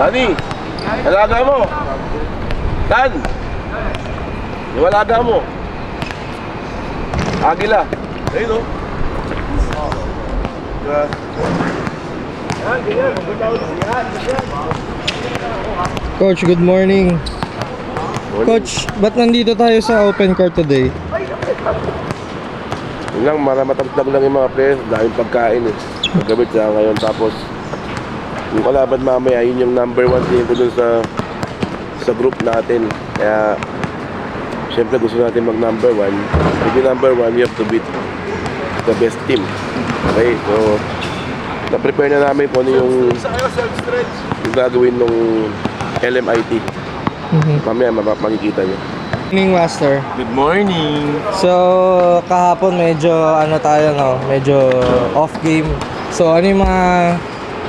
Honey, alaga mo. Dan, yung alaga mo. Agila. Ayun o. Coach, good morning. Coach, ba't nandito tayo sa open court today? Yun lang, matagtag lang yung mga players. Daming pagkain eh. Pagkabit siya ngayon. Tapos, yung kalaban mamaya, yun yung number 1 team ko dun sa group natin. Kaya, syempre gusto natin mag number 1. If you number 1, you have to beat the best team. Okay, so, na-prepare na namin kung ano yung gagawin ng LMIT. Mamaya makikita nyo. Morning, Master. Good morning! So, kahapon medyo tayo, no? Medyo off game. So, ano yung mga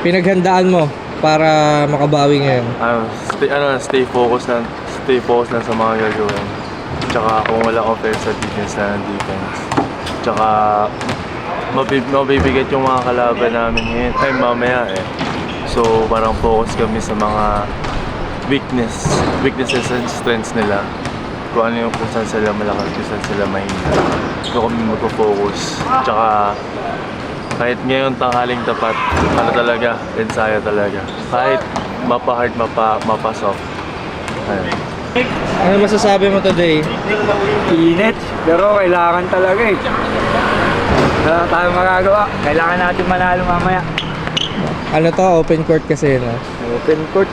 pinaghandaan mo para makabawi ngayon? Stay focused lang. Stay focused lang sa mga gagawin. Tsaka kung wala offense sa defense na defense. Tsaka mabibigat yung mga kalaban namin ngayon. Ay, mamaya eh. So, parang focus kami sa mga weaknesses and strengths nila. Kung ano yung kung saan sila malakas, kung saan sila mahina. Doon kami mag-focus. Tsaka kahit ngayon tanghaling tapat, talaga, ensayo talaga. Kahit mapa-hard, mapa-soft. Ayun. Ano masasabi mo today? Init, pero kailangan talaga eh. Wala tayong magagawa. Kailangan natin manalo mamaya. Ano to? Open court kasi, no? Open court.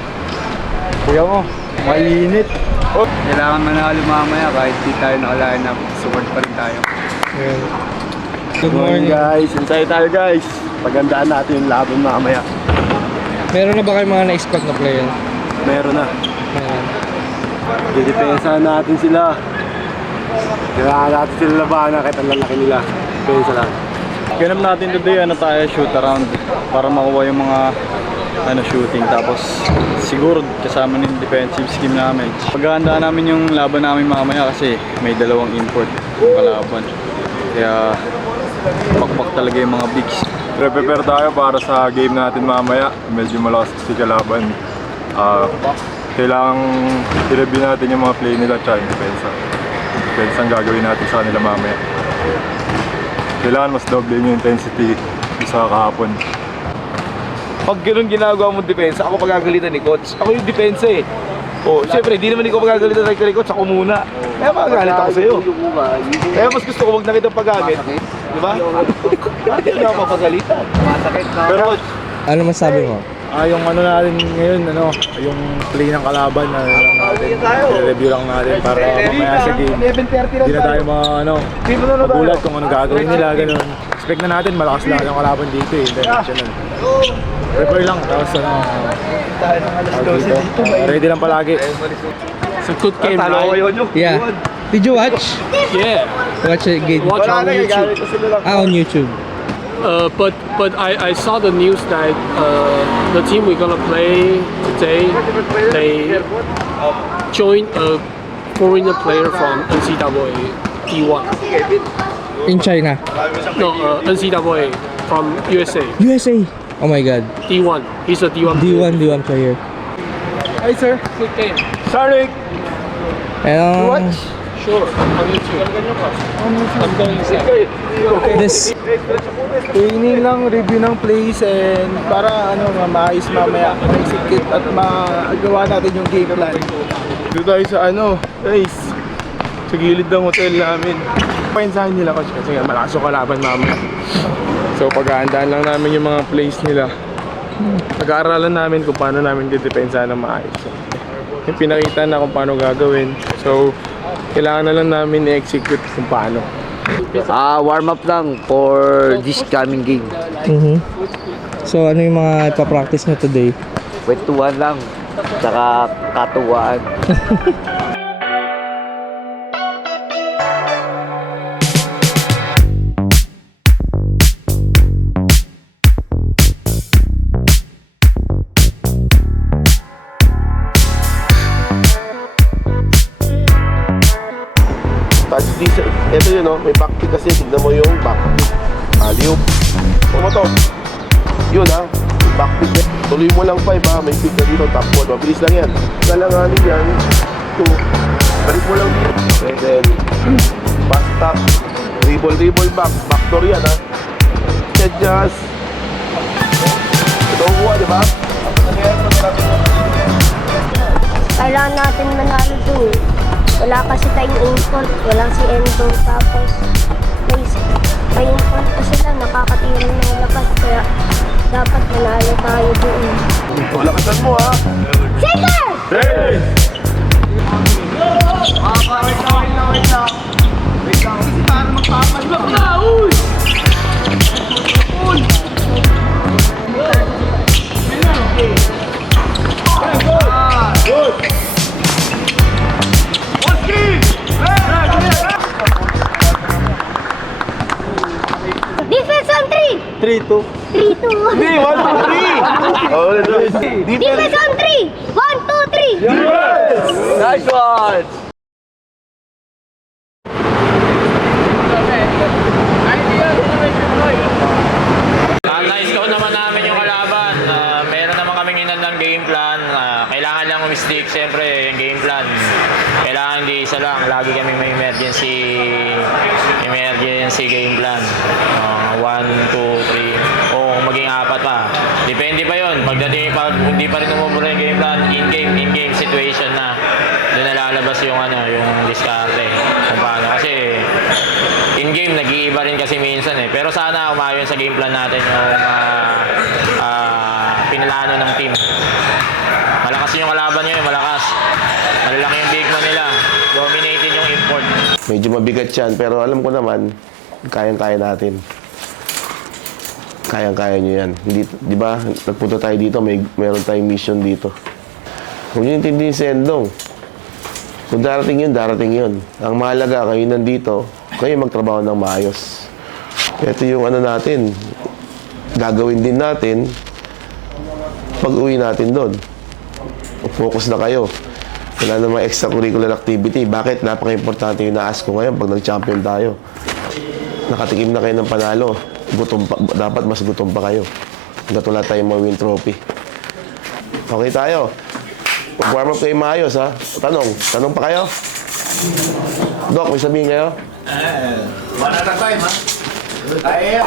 Kuya mo, mainit. Kailangan manalo mamaya kahit di tayo nakalaan na support pa rin tayo. Ayan. Good morning. Guys, inside tayo guys. Pagandaan natin yung laban mamaya. Meron na ba kayo mga na-expect na player? Meron na. Ayan. Didepensa natin sila. Kailangan natin sila labanan kahit ang lalaki nila. Depensa lang. Ganap natin today, shoot around para makuha yung mga shooting. Tapos siguro kasama ng defensive scheme namin. Paghahandaan namin yung laban namin mamaya kasi may dalawang import yung kalaban. Kaya pakpak talaga yung mga bigs. Prepare tayo para sa game natin mamaya. Medyo malakas si kalaban. Kailangang i-review natin yung mga play nila at yung depensa. Depensa ang gagawin natin sa kanila mamaya. Kailangan mas doble yung intensity sa kahapon. Pag gano'n ginagawa mong depensa, ako pagagalitan ni Coach. Ako yung depensa eh. Siyempre, di naman ikaw pagagalitan ni Coach, ako muna. Kaya magagalit ako sa'yo. Kaya mas gusto ko wag na kitang paggamit. Di ba? Hindi na ako mapagalitan. Pero, Ano masasabi mo? Yung natin ngayon, yung play ng kalaban na i-review lang natin para mamaya sa game. Hindi na tayo magulat kung ano gagawin nila, ganun. Expect na natin, malakas lang yung kalaban dito eh, international. Prepare lang, tapos ready lang palagi. It's a good game, right? Yeah. Did you watch? Yeah. Watch it again. Watch on YouTube. On YouTube. But I saw the news that the team we're gonna play today, they joined a foreigner player from NCAA D1. In China. No, NCAA from USA. USA. Oh my God. D1. He's a D1. D1 player. Hey sir. Good game. Sorry! And Sure. On YouTube. I'm going inside. this Training lang, review ng plays and para maayos mamaya, ma-execute at magawa natin yung game plan. Dito tayo sa guys. Sa gilid ng hotel namin. Painsahin nila Coach kasi malakas yung kalaban mamaya. So paghahandaan lang namin yung mga plays nila. Pag-aaralan namin kung paano namin didepensahan ng maayos. Yung pinakita na kung paano gagawin. So kailangan na lang namin i-execute kung paano. Warm up lang for this coming game. So ano yung mga ipapractice nyo today? Kwentuhan lang, tsaka katuwaan. Ito yun may backpick kasi, tignan mo yung backpick. Aliw. Pumo to. Yun backpick. Tuloy mo lang 5 ha, may pick na dito, top 1. Mabilis lang yan. Kalanganin yan. 2. Balik mo lang dito. And then, pass top. Dribble back. Backdoor yan ha. Adjust. Ito ang kuha, di ba? Kailangan natin manalo dun. Wala kasi tayong import, walang si Endo. Tapos may import pa sila, nakakatira ng labas. Kaya dapat manalo tayo dun. Lakasan mo ha. Sige! Defense on 3! 3-2. 3-2. Hindi, 1, 2, 3! Oh, let's go. Defense on 3! 1, 2, 3! Nice one! Na-scout naman namin yung kalaban. Meron naman kaming inandang game plan. Kailangan lang umistik, siyempre, yung game plan. Kailangan hindi isa lang. Lagi kami may emergency game plan. 1, 2, 3. O kung maging 4 pa. Depende pa yun. Pagdating, pag hindi pa rin umubura yung game plan, in-game situation na. Doon nalalabas yung, yung diskarte. Kung paano. Kasi, in-game, nag-iiba rin kasi minsan eh. Pero sana umayon sa game plan natin yung pinalano ng team. Malakas yung kalaban nyo, malakas. Malalaki yung big man nila. Dominated yung import. Medyo mabigat yan, pero alam ko naman, kayang-kaya natin. Kayang-kaya nyo yan. Di ba, nagpunta tayo dito, meron tayong mission dito. Huwag nyo intindihin si Endong. Kung darating yun. Ang mahalaga, kayo nandito, kayo magtrabaho ng maayos. Ito yung natin, gagawin din natin pag uwi natin doon. Focus na kayo. Wala namang extracurricular activity. Bakit? Napaka-importante yung na-ask ko ngayon pag nag-champion tayo. Nakatikim na kayo ng panalo. Dapat mas gutom pa kayo. Hanggat wala tayong ma-win trophy. Okay tayo. Mag-warm up kayo maayos ha. Tanong pa kayo? Doc, may sabihin kayo? One at a time, ha? Tayo.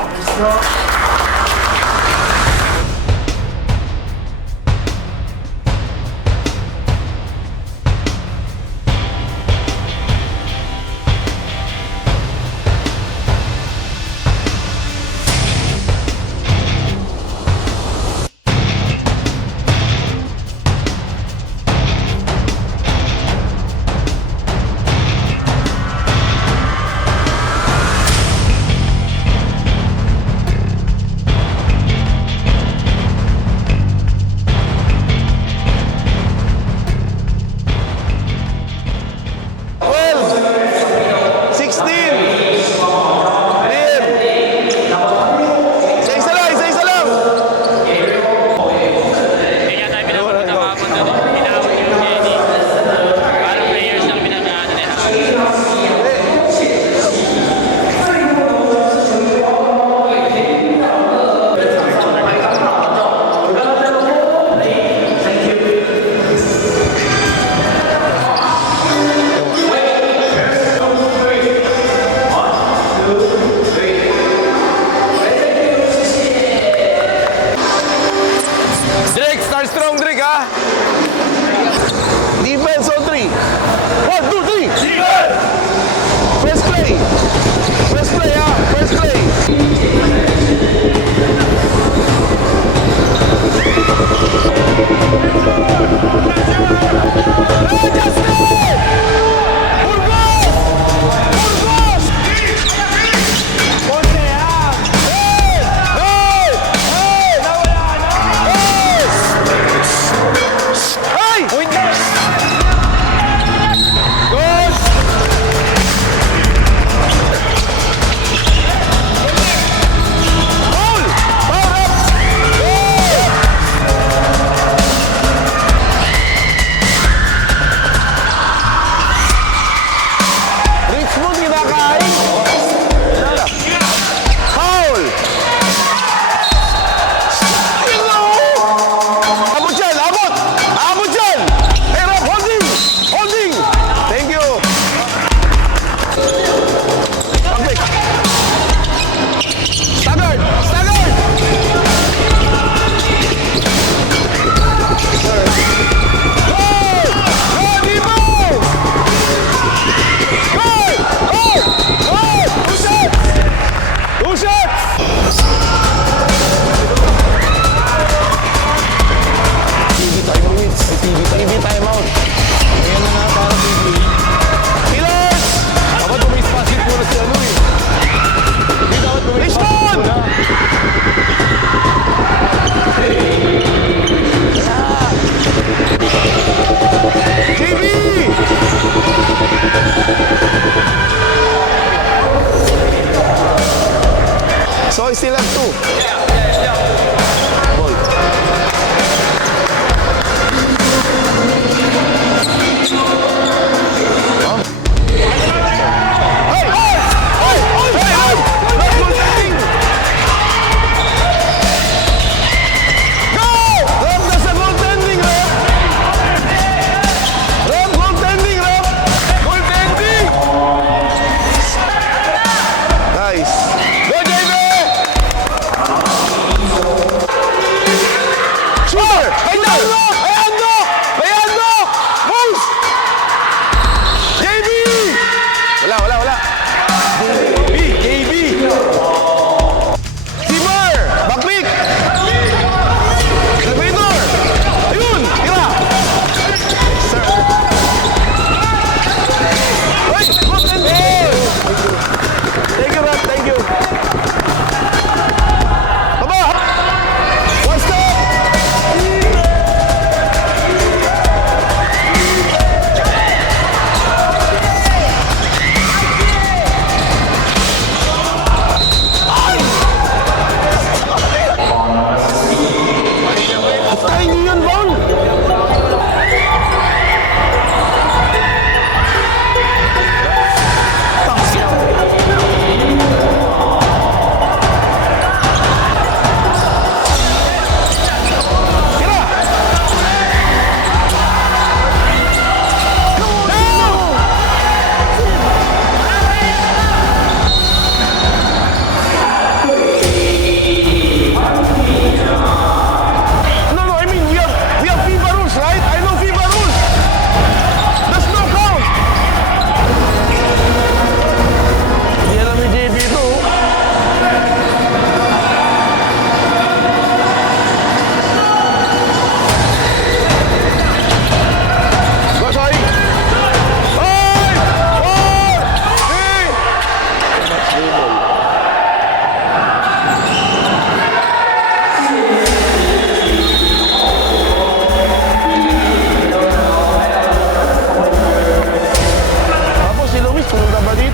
Soy still have 2.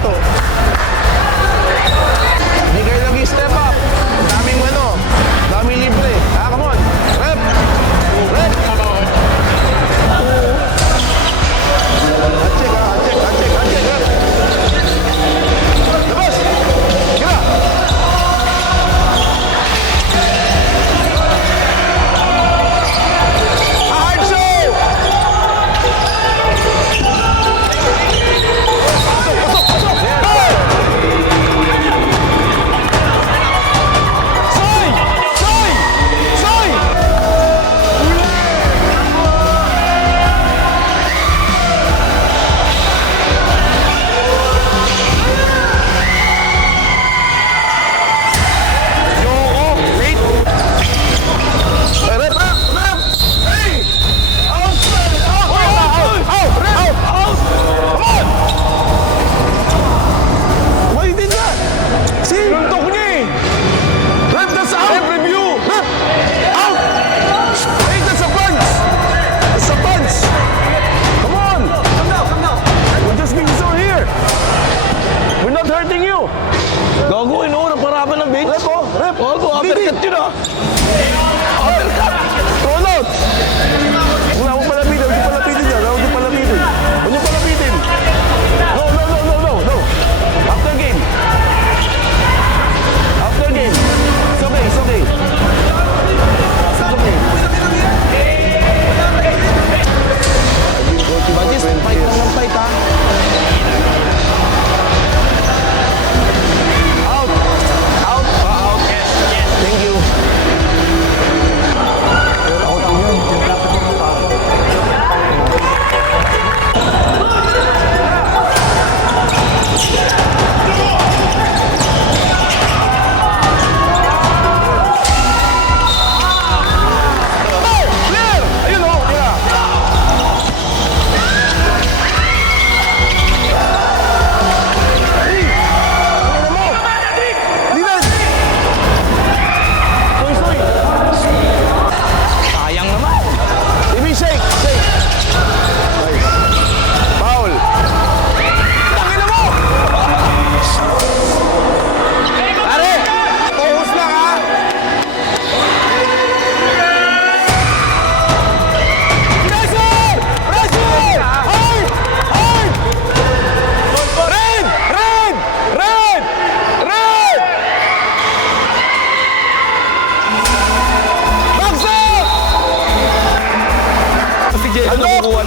Ball.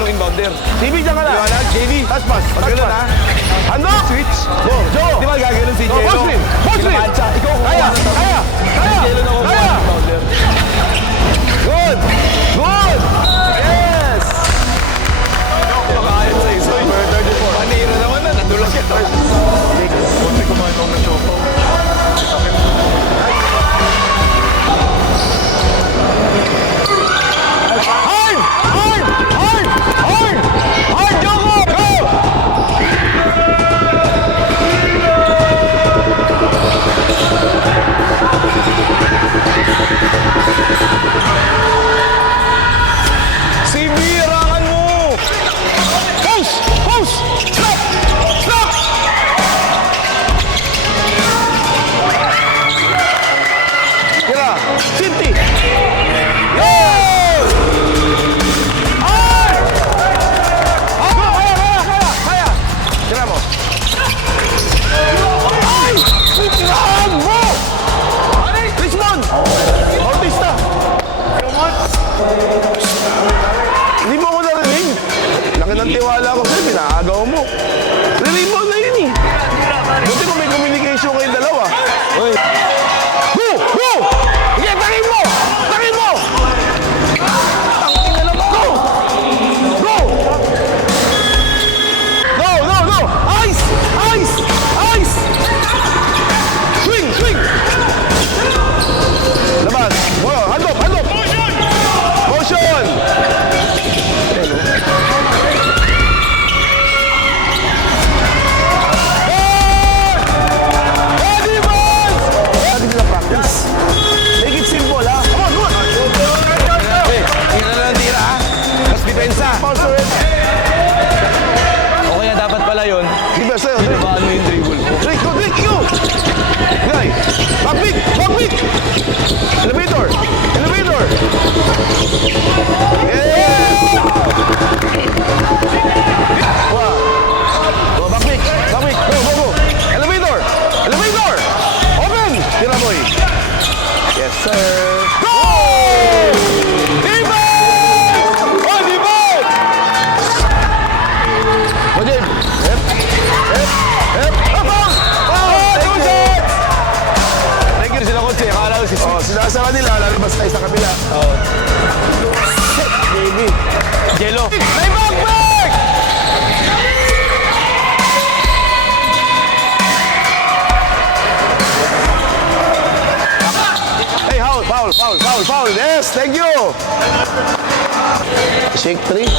anong inbounder. JB, dyan ka na. Liwanag, JB. Pass, pass. Pag gano'n ha. Ano? Switch. Go, Joe. Di ba gagano'n si Jelo? Full swing. Full swing. Ikaw, kaya. Kaya. Kaya. Jelo na kukuha ng inbounder. Good. Good. Yes. Makaayos sa iso. Panira naman na. Nandulog yan. Kunti kumain ako ng choco. Hard! Hard! Hard! Hard! Hard, Joko! Go! Sibirangan mo! Post! Post! Stop! Stop! Tira! City! Goal! Ay! Kaya! Tira mo! Ay! Tirahan mo! Richmond! Bautista! Hindi mo ako narinig. Laki ng tiwala ko sa'yo, pinaagaw mo. Narinig mo na yun eh. Buti kung may communication kayong dalawa. Uy. Go! Go! Sige, tangin mo! Tangin mo! Tangin na naman! Go! Go! No! No! No! Ice! Ice! Ice! Swing! Swing! Labas! Wow! Hand up! Hand up! Motion! Paano yung dribble mo? Drake, go, Drake, go! Guy, backbeat, backbeat! Elevator, elevator! Yes! Wow! Go, backbeat, backbeat, go, go, go! Elevator, elevator! Open! Tira, boy! Yes, sir! Go! Defense! Oh, defense! Go, James! Sinasara nila, lalabas tayo sa kabila. Oo. Shit, baby. Jelo. May backback! Hey, foul, foul, foul, foul, foul. Yes, thank you. Shake 3.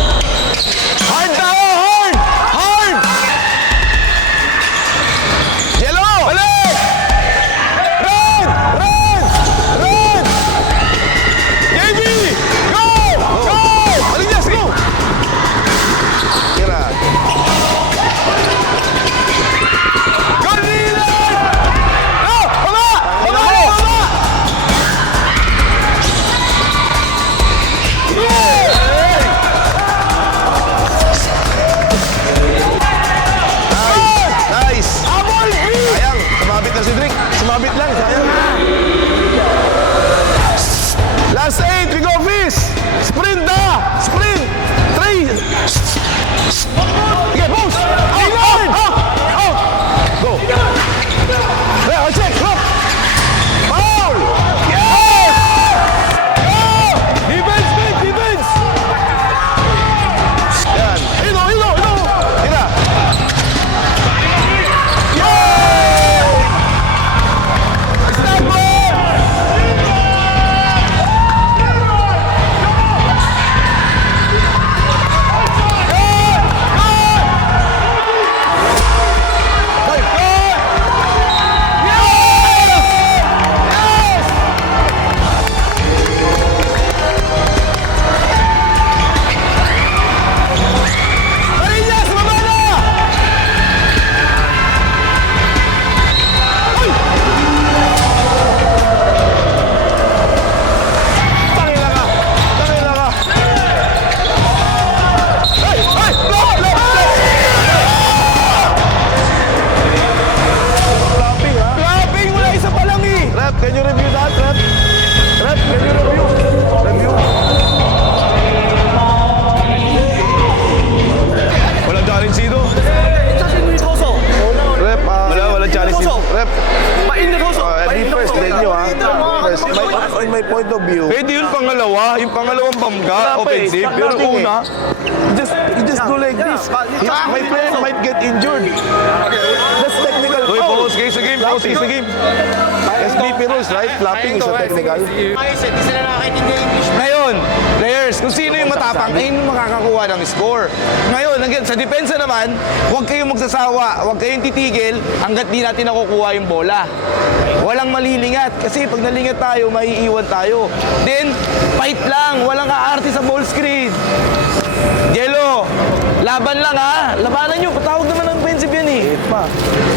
Hard tayo, hard! Hard! Jelo! Balik! Run! Run! Run! JB! Go! Go! Alinyas, go! Tira. Cornelius! No! Baba! Baba! Baba! Yeah! nyo ha. In my point of view. Pwede yung pangalawa, yung pangalawang bangga, offensive. Pero una, You just do like this. My friend might get injured. That's technical Uy, foul. focus kayo sa game, focus kayo sa game. SBP rules, right? Flapping is a technical. Ngayon, players, kung sino yung matapang, ayun yung makakakuha ng score. Ngayon, again, sa depensa naman, huwag kayong magsasawa, huwag kayong titigil hanggat di natin nakukuha yung bola. Walang malilingat, kasi pag nalingat tayo, maiiwan tayo. Then, fight lang, walang kaarte sa ball screen. Jello, laban lang ha. Labanan nyo, patawag naman ng offensive yan eh.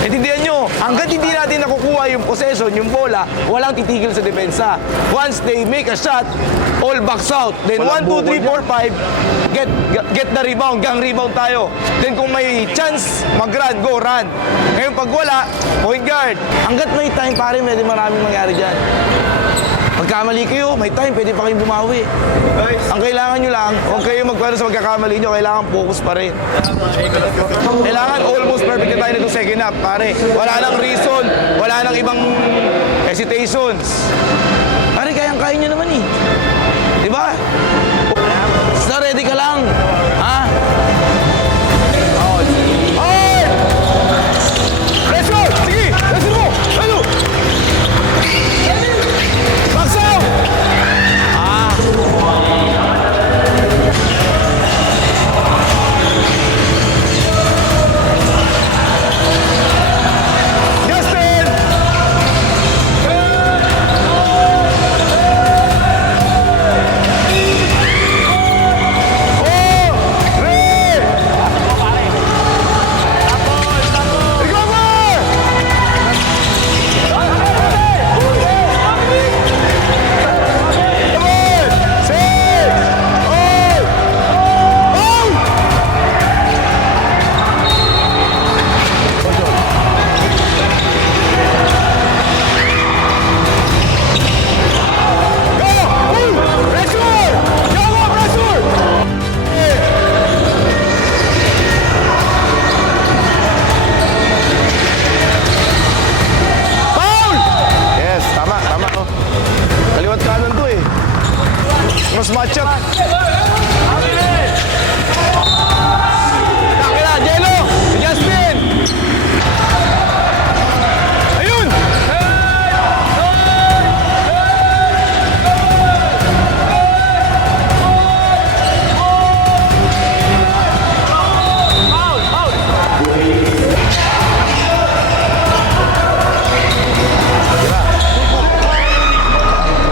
Intindihan nyo, hanggat hindi natin nakukuha yung possession, yung bola, walang titigil sa depensa. Once they make a shot, all backs out. Then 1, 2, 3, 4, 5, get the rebound, gang rebound tayo. Then kung may chance, mag-run, go run. Ngayon pag wala, point guard. Hanggat may time pare, may maraming mangyari dyan. Pagkamali kayo, may time, pwede pa kayong bumawi. Ang kailangan nyo lang, huwag kayo magpano sa pagkakamali nyo, kailangan focus pa rin. Kailangan almost perfect na tayo na itong second half, pare. Wala nang reason, wala nang ibang hesitations. Pare, kayang-kaya nyo naman eh. Diba? Basta ready ka lang. Ha? Oy! Let's go! Sige! Let's go! Ano? Max out! Justin! Mas match up. Takila, Jello! Justin! Ayun!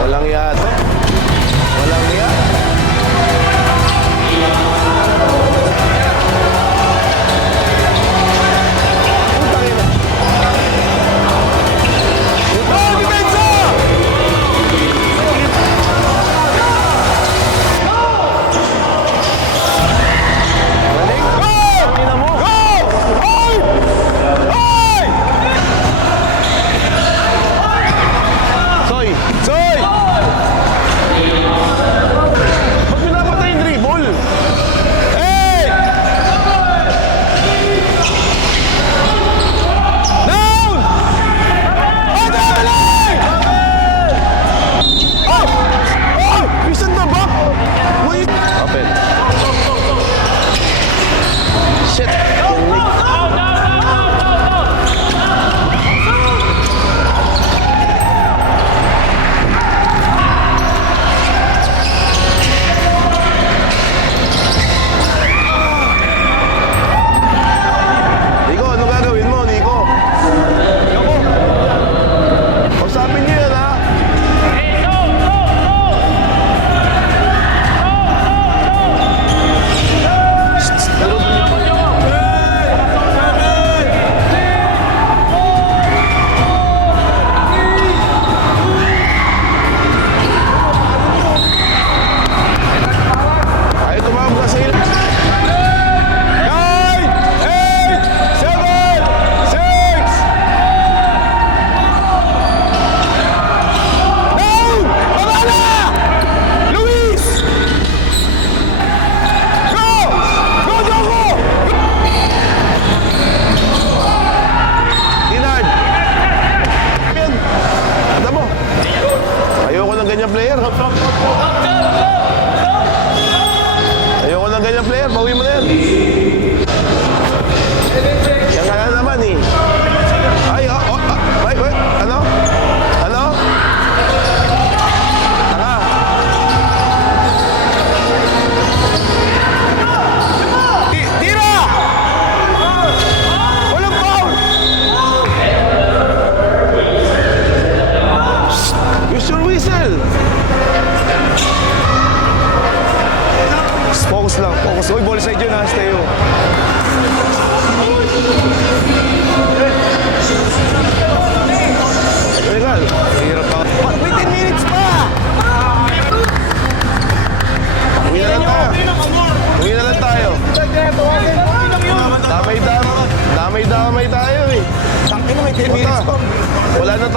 Walang iya to. Walang iya.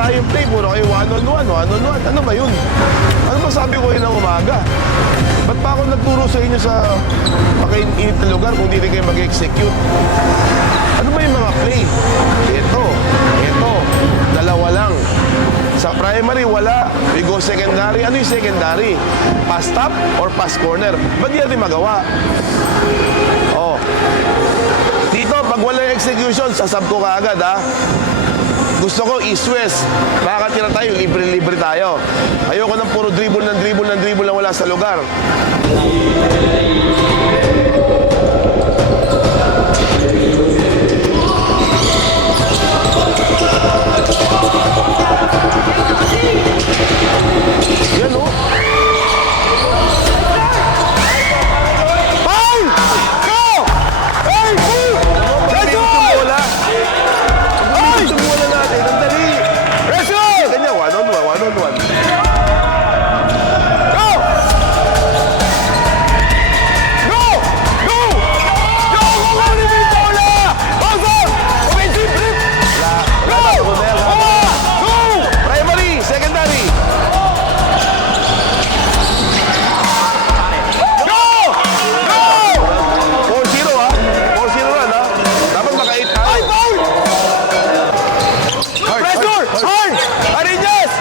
tayong play, puro kayo one-on-one. Ano ba yun? Ano ba sabi ko yun ng umaga? Ba't pa ako nagturo sa inyo sa makainit na lugar kung di rin kayo mag-execute? Ano ba yung mga play? Ito, dalawa lang. Sa primary, wala. We go secondary. Ano yung secondary? Pass top or pass corner? Ba't di natin magawa? Oh. Dito, pag wala yung execution, sasab ko kaagad, ha? Gusto ko east-west. Makakatira tayo, libre-libre tayo. Ayoko ng puro dribble lang wala sa lugar. Yan, oh. Foul! Go! Hey, foul! Let's go! Ay! Tumuwala natin. Ang dali. Pressure! Ganyan, one-on-one. Go! Go! Go! Go! Nibig bola! Pasok! Offensive flip! Go! Go! Primary, secondary. Go! Go! 4-0, ha? 4-0 run, ha? Dapat maka-8 tayo. Ay, foul! Pressure! Hard! Arinyas!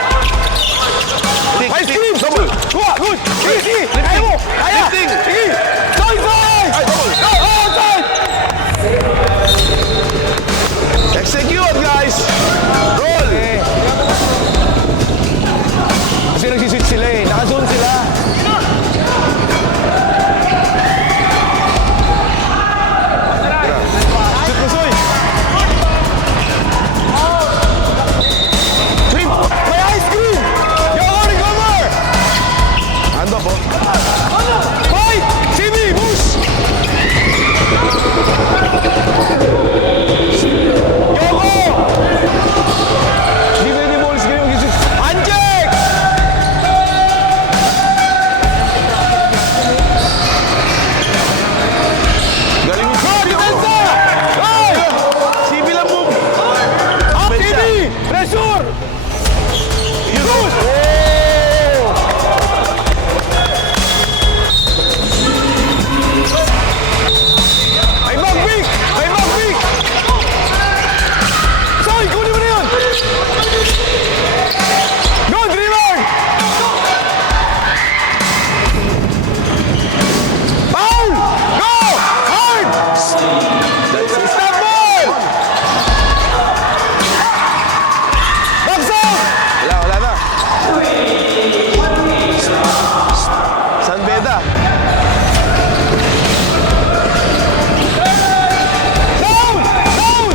Ice cream! Double! Good! Easy! Kaya mo! Kaya! Lifting! Sige! Side! Ay, double! Go! Outside! Execute, guys! Roll! Kasi nagsiswitch sila eh. Naka-zone sila. Shoot mo, Soy! Cream! May ice cream! Go more! Hand up, oh. Fight! Jimmy! Push! Yoko! Hindi pwede mo ulis kayo mag-isip. Anjek! Galing ni Go! CB, oh. Depensa! Go! CB lang po. Up, Jimmy! Pressure! Yun, oh. Ay, mag-pick! Ay, mag-pick! Soy, kunin mo na yun! Go, dribble! Foul! Go! Hard! Stop ball! Box out! Wala na. San Beda. Down! Down!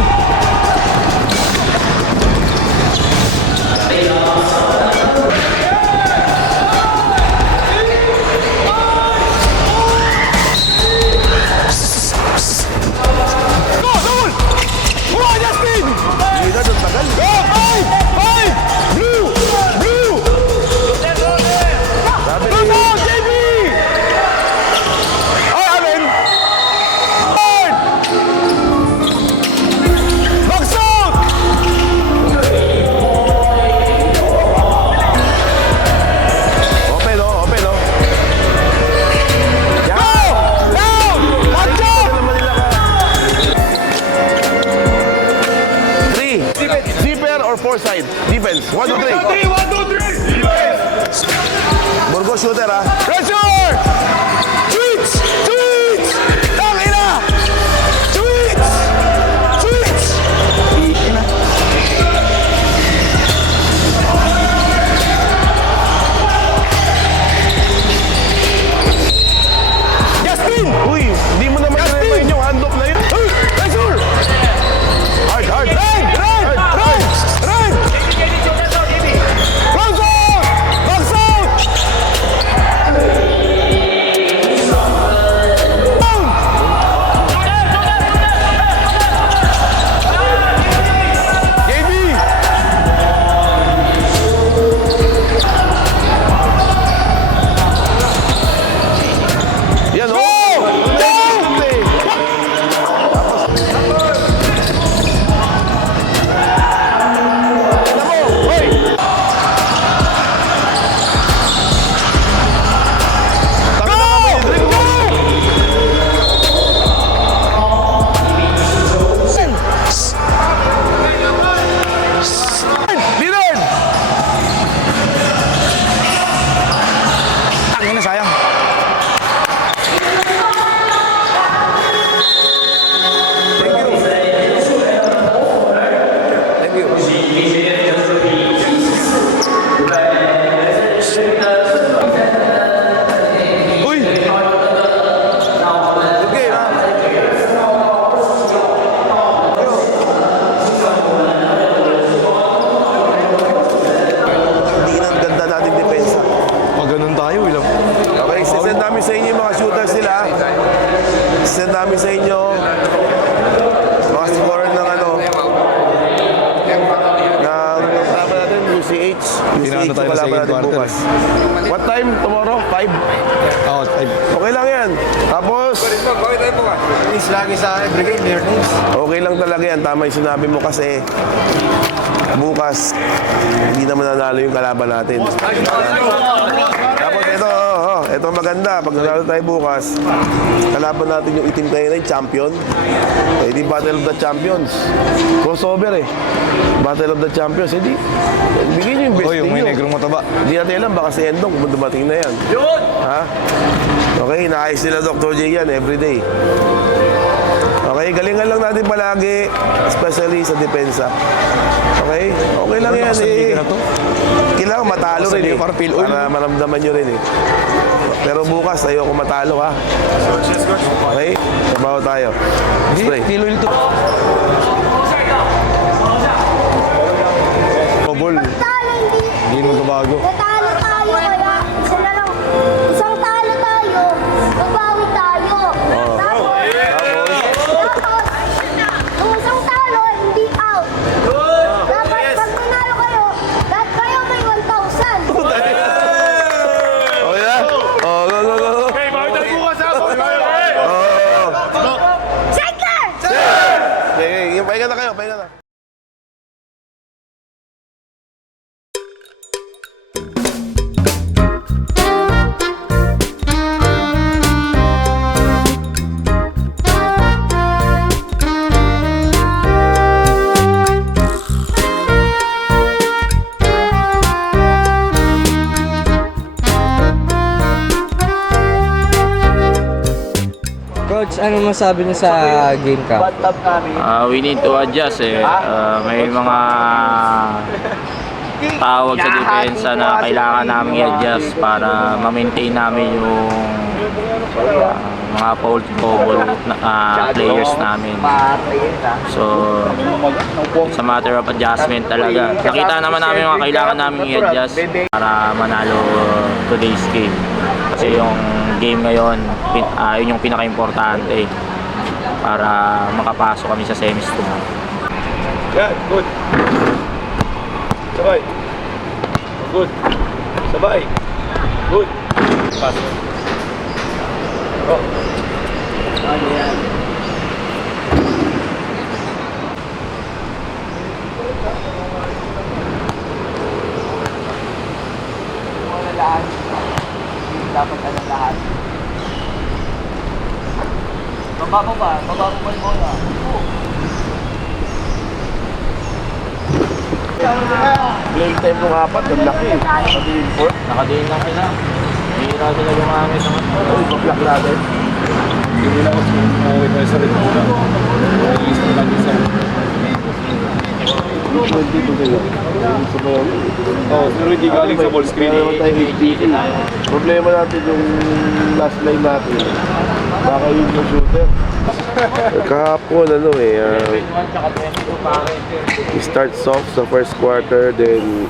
Go, double! Come on, Justin! Hindi na, doon tagal. Go, five! Five! Blue! Blue! Sabi Go, ni... go, JB! Ay, amen! Hard! Box out! Open, oh. Open, oh. Go! Down! Watch out! Naman nila ka. 3. Zipper or four side? Defense. 1, 2, 3. 1, 2, 3! Burgos shooter, ha? Pressure! Tweets! Tweets! Tangina! Tweets! Tweets! Justin! Uy, hindi mo naman remind yung hand-off na yun. Hey! Pressure! Hard! Run! Run! Run! Run! Close out! Box out! UCH. Tinalo UCH tayo yung sa kalaban second natin quarter. bukas. What time tomorrow? 5? Oo, time. Okay lang yan. Tapos, Lagi sa akin, brigade, news. okay lang talaga yan. Tama yung sinabi mo kasi bukas, hindi naman nanalo yung kalaban natin. Tapos ito maganda. Pag nanalo tayo bukas, kalaban natin yung itim kayo na yung champion. Eh, di Battle of the Champions. Crossover eh. Battle of the Champions. Hindi. Bigyan nyo yung best Yung may ninyo. negrong mataba. Hindi natin alam, baka si Endong kung dumating na yan. Ha? Okay, naayos nila Dr. J yan everyday. Okay, galingan lang natin palagi, especially sa depensa. Okay? Okay lang yan eh. Kailangan matalo rin eh. Para maramdaman nyo rin eh. Pero bukas, ayoko matalo ha. Okay? Trabaho tayo. Spray. Ball, Talo, hindi magbabago. natalo tayo kaya isa na lang. Isang talo tayo, babawi tayo. Tapos, yung isang talo, hindi out. Dapat pag nanalo kayo, lahat kayo may 1,000. Okay na? Oh, go. Cycler! Okay, pahinga na kayo, pahinga na. Coach, ano masabi niyo sa game ka? We need to adjust eh. May mga tawag sa depensa na kailangan namin i-adjust para ma-maintain namin yung mga foul trouble players namin. So, it's a matter of adjustment talaga. Nakita naman namin mga kailangan namin i-adjust para manalo today's game. Kasi yung game ngayon, yun yung pinaka-importante para makapasok kami sa semis tomorrow. Yeah, good. Sabay. Good. Sabay. Good. Pass. Oh. Dapat alam lahat. Baba mo ba yung bola? Play time ng apat, ang laki. Nakadiin lang sila. Hindi na sila gumamit ng Block natin. Hindi na ako mawawit tayo sa rin. Release na lang isa. 22 sila. Pero hindi galing sa ball screen. Meron tayong HPT. Problema natin yung last line natin. Baka yun yung shooter. Kahapon, we start soft sa first quarter, then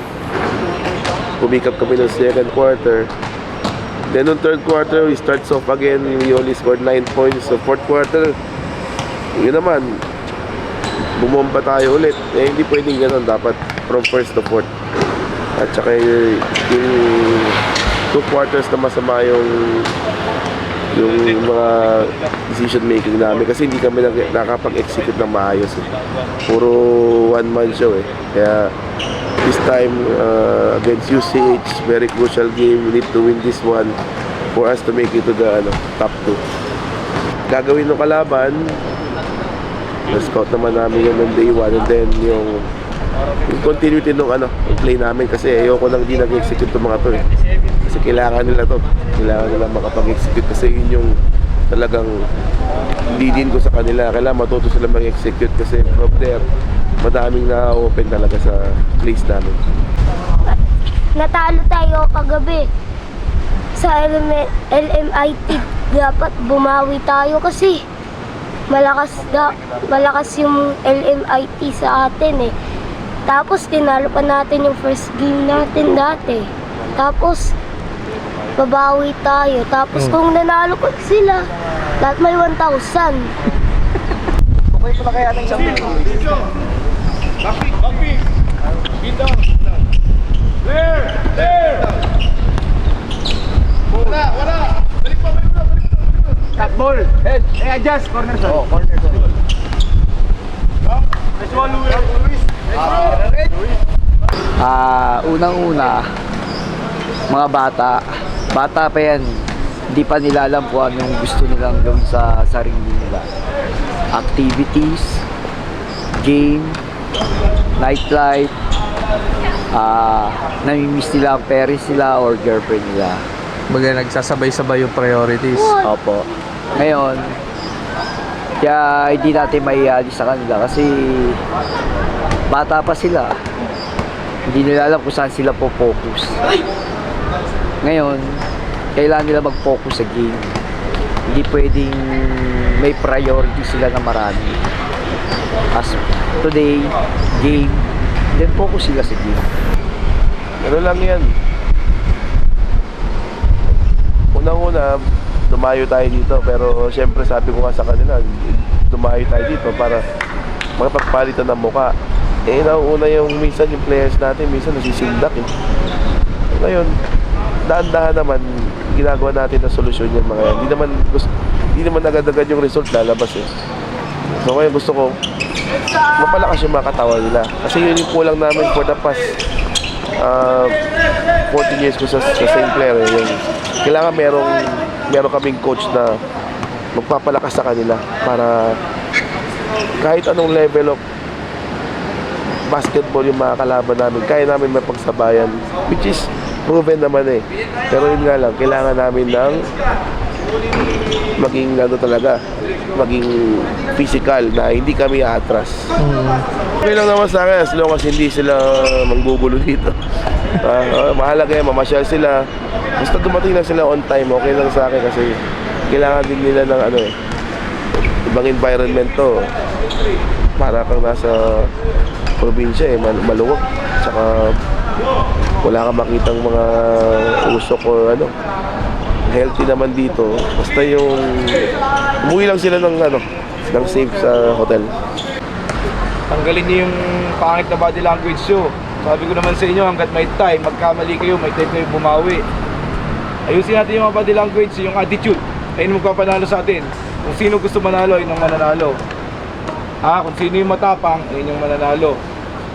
pumikap kami ng second quarter. Then on third quarter, we start soft again. We only scored 9 points. So fourth quarter, yun naman, bumomba tayo ulit. Eh, hindi pwedeng ganun. Dapat from first to fourth. At saka yung 2 quarters na masama yung mga decision making namin kasi hindi kami nakapag-execute ng maayos eh. Puro one-man show eh. Kaya this time against UCH, very crucial game. We need to win this one for us to make it to the top 2. Gagawin ng kalaban, na-scout naman namin yun ng day 1 and then yung continuity ng play namin kasi ayoko nang di nag-execute ng mga to eh. Kasi kailangan nila to. Kailangan nila makapag-execute kasi yun yung talagang leading ko sa kanila. Kailangan matuto sila mag-execute kasi from there, madaming na-open talaga sa plays namin. Natalo tayo kagabi sa LMIT. Dapat bumawi tayo kasi malakas yung LMIT sa atin eh. Tapos tinalo pa natin yung first game natin dati. Tapos babawi tayo. Tapos kung nanalo pa sila, lahat may 1,000. Okay pala kaya ng isang adjust. Corner side. Oh, corner side. Unang-una, mga bata pa yan, hindi pa nila alam kung anong gusto nilang gawin sa sarili nila. Activities, game, nightlife, namimiss nila ang parents nila or girlfriend nila. Baga nagsasabay-sabay yung priorities. Opo. Ngayon, kaya hindi natin maialis sa kanila kasi bata pa sila. Hindi nila alam kung saan sila po-focus. Ngayon, kailangan nila mag-focus sa game. Hindi pwedeng may priority sila na marami. As today, game, then focus sila sa game. Ano lang yan. Unang-una, dumayo tayo dito. Pero syempre sabi ko nga sa kanila, dumayo tayo dito para makapagpalitan ng muka. Nauuna yung minsan yung players natin, minsan nasisindak eh. Ngayon, dahan-dahan naman, ginagawa natin na solusyon yan mga yan. Hindi naman agad-agad yung result lalabas eh. So ngayon gusto ko, mapalakas yung mga katawan nila. Kasi yun yung kulang namin for the past 14 years ko sa same player eh. Yung, kailangan meron kaming coach na magpapalakas sa kanila para kahit anong level of basketball yung mga kalaban namin, kaya namin mapagsabayan, which is proven naman eh. Pero yun nga lang, kailangan namin ng maging maging physical na hindi kami atras. Okay lang naman sa akin as long as hindi sila manggugulo dito. Mahalaga yan, mamasyal sila. Basta dumating lang sila on time, okay lang sa akin kasi kailangan din nila ng ibang environment to. Para kang nasa probinsya eh, maluwag. Tsaka wala kang makitang mga usok or healthy naman dito. Basta yung umuwi lang sila ng safe sa hotel. Tanggalin niyo yung pangit na body language nyo. Sabi ko naman sa inyo, hanggat may time, magkamali kayo, may time kayo bumawi. Ayusin natin yung mga body language, yung attitude. Ayun magpapanalo sa atin. Kung sino gusto manalo, ayun ang mananalo. Kung sino yung matapang, ayun yung mananalo.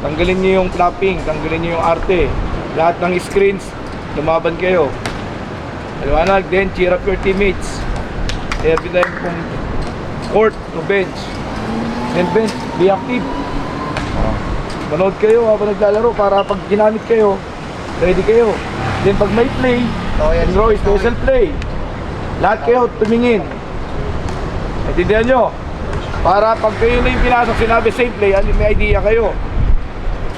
Tanggalin niyo yung clapping, tanggalin niyo yung arte. Lahat ng screens, lumaban kayo. Aliwanag, then cheer up your teammates. Every time kung court to bench. Then bench, be active. Manood kayo habang naglalaro para pag ginamit kayo, ready kayo. Then pag may play, throw special play. Lahat kayo tumingin. Naintindihan nyo? Para pag kayo na yung pinasok, sinabi safe play, may idea kayo.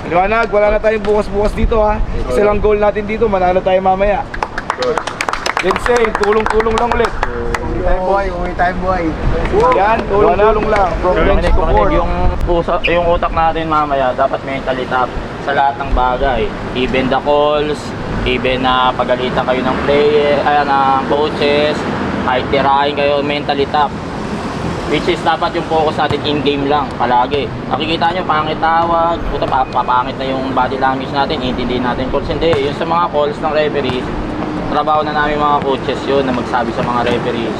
Liwanag, wala na tayong bukas-bukas dito ha. Kasi lang goal natin dito, manalo tayo mamaya. Then say, tulong-tulong lang ulit. Uwi tayo buhay. Yan, tulong-tulong lang. From bench to court. Yung utak natin mamaya, dapat mentally tough sa lahat ng bagay. Even the calls, even na pagalitan kayo ng player, ng coaches, kahit tirahin kayo, mentally tough. Which is dapat yung focus natin in-game lang, palagi. Nakikita nyo, pangit tawag, papangit na yung body language natin, intindihin natin calls. Hindi, yung sa mga calls ng referees, trabaho na namin mga coaches yun na magsabi sa mga referees.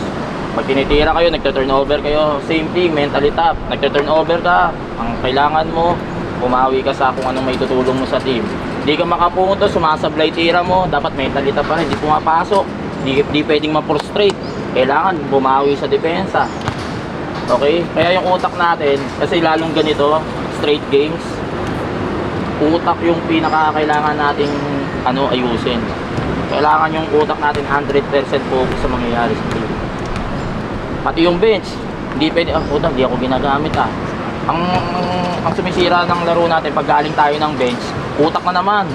Pag tinitira kayo, nagta-turnover kayo, same thing, mentally tough. Nagta-turnover ka, ang kailangan mo, bumawi ka sa kung anong may tutulong mo sa team. Hindi ka makapunto, sumasablay tira mo, dapat mentally tough pa rin, hindi pumapasok. Hindi pwedeng ma-frustrate, kailangan bumawi sa depensa. Okay? Kaya yung utak natin, kasi lalong ganito, straight games, utak yung pinakakailangan nating ayusin. Kailangan yung utak natin 100% focus sa mangyayari sa team. Pati yung bench, hindi pwede, utak, hindi ako ginagamit Ang sumisira ng laro natin, pag galing tayo ng bench, utak na naman.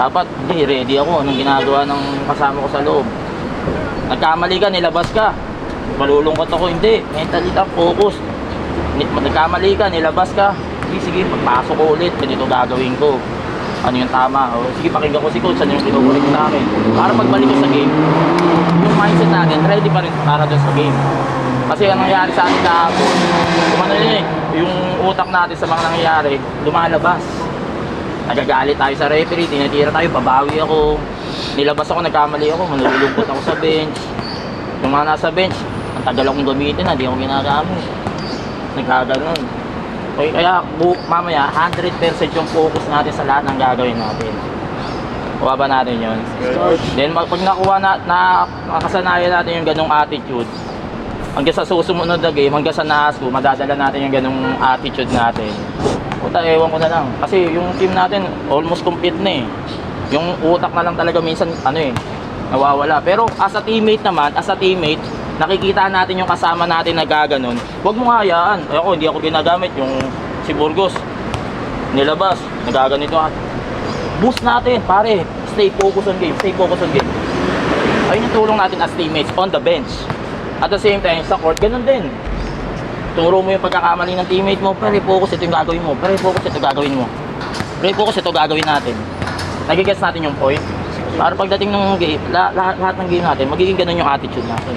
Dapat, hindi, ready ako, anong ginagawa ng kasama ko sa loob. Nagkamali ka, nilabas ka. Malulungkot ako, hindi. Mentally tough, focus. Nagkamali ka, nilabas ka. Sige, pagpasok ko ulit, ganito gagawin ko. Ano yung tama? Sige, pakinggan ko si coach, ano yung kinukulit sa akin. Para pagbalik ko sa game, yung mindset natin, ready pa rin para doon sa game. Kasi ang nangyayari sa atin kahapon, yung utak natin sa mga nangyayari, lumalabas. Nagagalit tayo sa referee, tinitira tayo, babawi ako. Nilabas ako, nagkamali ako, malulungkot ako sa bench. Yung mga nasa bench, Ang tagal akong gamitin na, di ako ginagamit. Nagkaganon. Okay, kaya mamaya 100% yung focus natin sa lahat ng gagawin natin. Kuha ba natin yun? Then pag nakuha na nakasanayan natin yung ganong attitude, hanggang sa susunod na game, hanggang sa NASCO, madadala natin yung ganong attitude natin. Puta, ewan ko na lang. Kasi yung team natin, almost complete na eh. Yung utak na lang talaga minsan, nawawala. Pero as a teammate naman, nakikita natin yung kasama natin na gaganon. Huwag mo nga hayaan. Ako, hindi ako ginagamit. Yung si Burgos, nilabas, nagaganito. Boost natin, pare. Stay focused on game. Ayun yung tulong natin as teammates on the bench. At the same time, sa court, ganun din. Turo mo yung pagkakamali ng teammate mo, pare, focus, ito yung gagawin mo. Pare, focus, ito gagawin mo. Pare, focus, ito gagawin natin. Nagigets natin yung point. Para pagdating ng game, lahat ng game natin, magiging ganun yung attitude natin.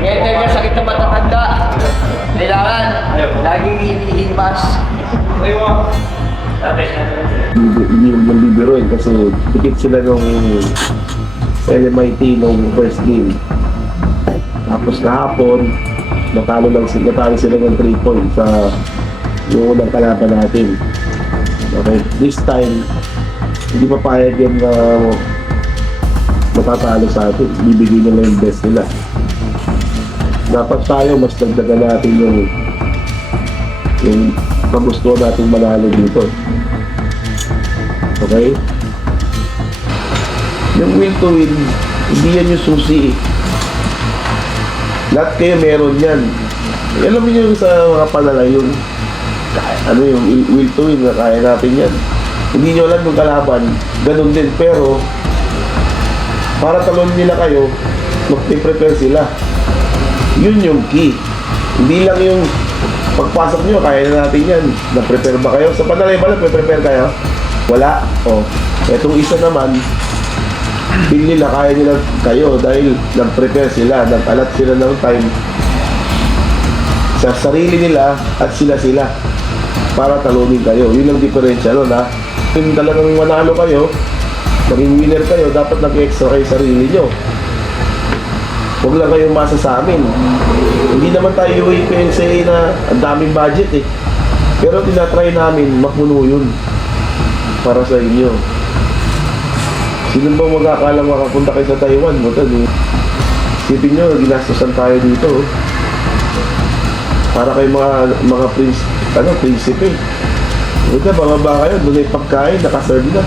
Enter niya sakit na matatanda. Kailangan laging hinihimas. Hindi mo mabibiruin kasi dikit sila nung LMIT nung first game. Tapos kahapon, natalo sila ng 3 points sa yung unang kalaban natin. Okay, this time, hindi pa payag yan na matatalo sa atin. Bibigyan nila yung best nila. Dapat tayo mas dagdagan natin yung kagusto natin manalo dito. Okay? Yung will to win, hindi yan yung susi. Lahat kayo meron yan. Alam mo yung sa mga panalay, yung yung will to win na kaya natin yan. Hindi nyo alam yung kalaban, ganun din. Pero para talon nila kayo, mag-prepare sila. Yun yung key. Hindi lang yung pagpasok nyo, kaya na natin yan. Nag-prepare ba kayo? Sa panalay ba nag-prepare kayo? Wala. O, etong isa naman, feel nila kaya nila kayo dahil nag-prepare sila, nag-alat sila ng time sa sarili nila at sila para talunin kayo. Yun ang diferensya nun, ha? Kung talagang manalo kayo, maging winner kayo, dapat nag-extra kayo sarili nyo. Huwag lang kayong masa sa amin. Hindi naman tayo UAPNCA na ang daming budget eh. Pero tinatry namin mapuno yun para sa inyo. Sino ba magkakalang makapunta kayo sa Taiwan? Isipin nyo, ginastosan tayo dito. Para kayo mga prinsipe. Ito, bangaba kayo, doon ay pagkain, nakaserve na.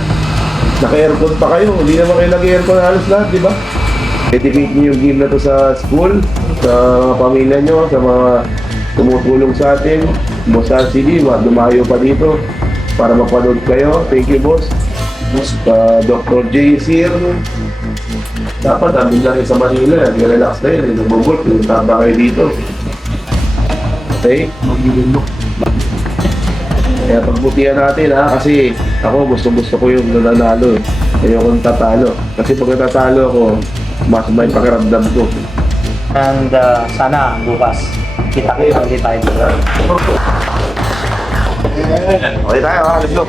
Naka-aircon pa kayo, hindi naman kayo nag-aircon halos lahat, di ba? Dedicate niyo yung game na to sa school, sa mga pamilya nyo, sa mga tumutulong sa atin. Boss RCD, dumayo pa dito para mapanood kayo. Thank you, boss. Dr. J. Sir. Dapat amin lang sa Manila, nag-relax na yun, nag-work, taba kayo dito. Okay? Kaya pagbutihan natin, ha, kasi ako gusto ko yung nanalo. Ayokong tatalo. Kasi pag natatalo ako, mas may pakiramdam ko. And sana bukas kita-kita ulit tayo dito. Okay tayo, ha? Let's go.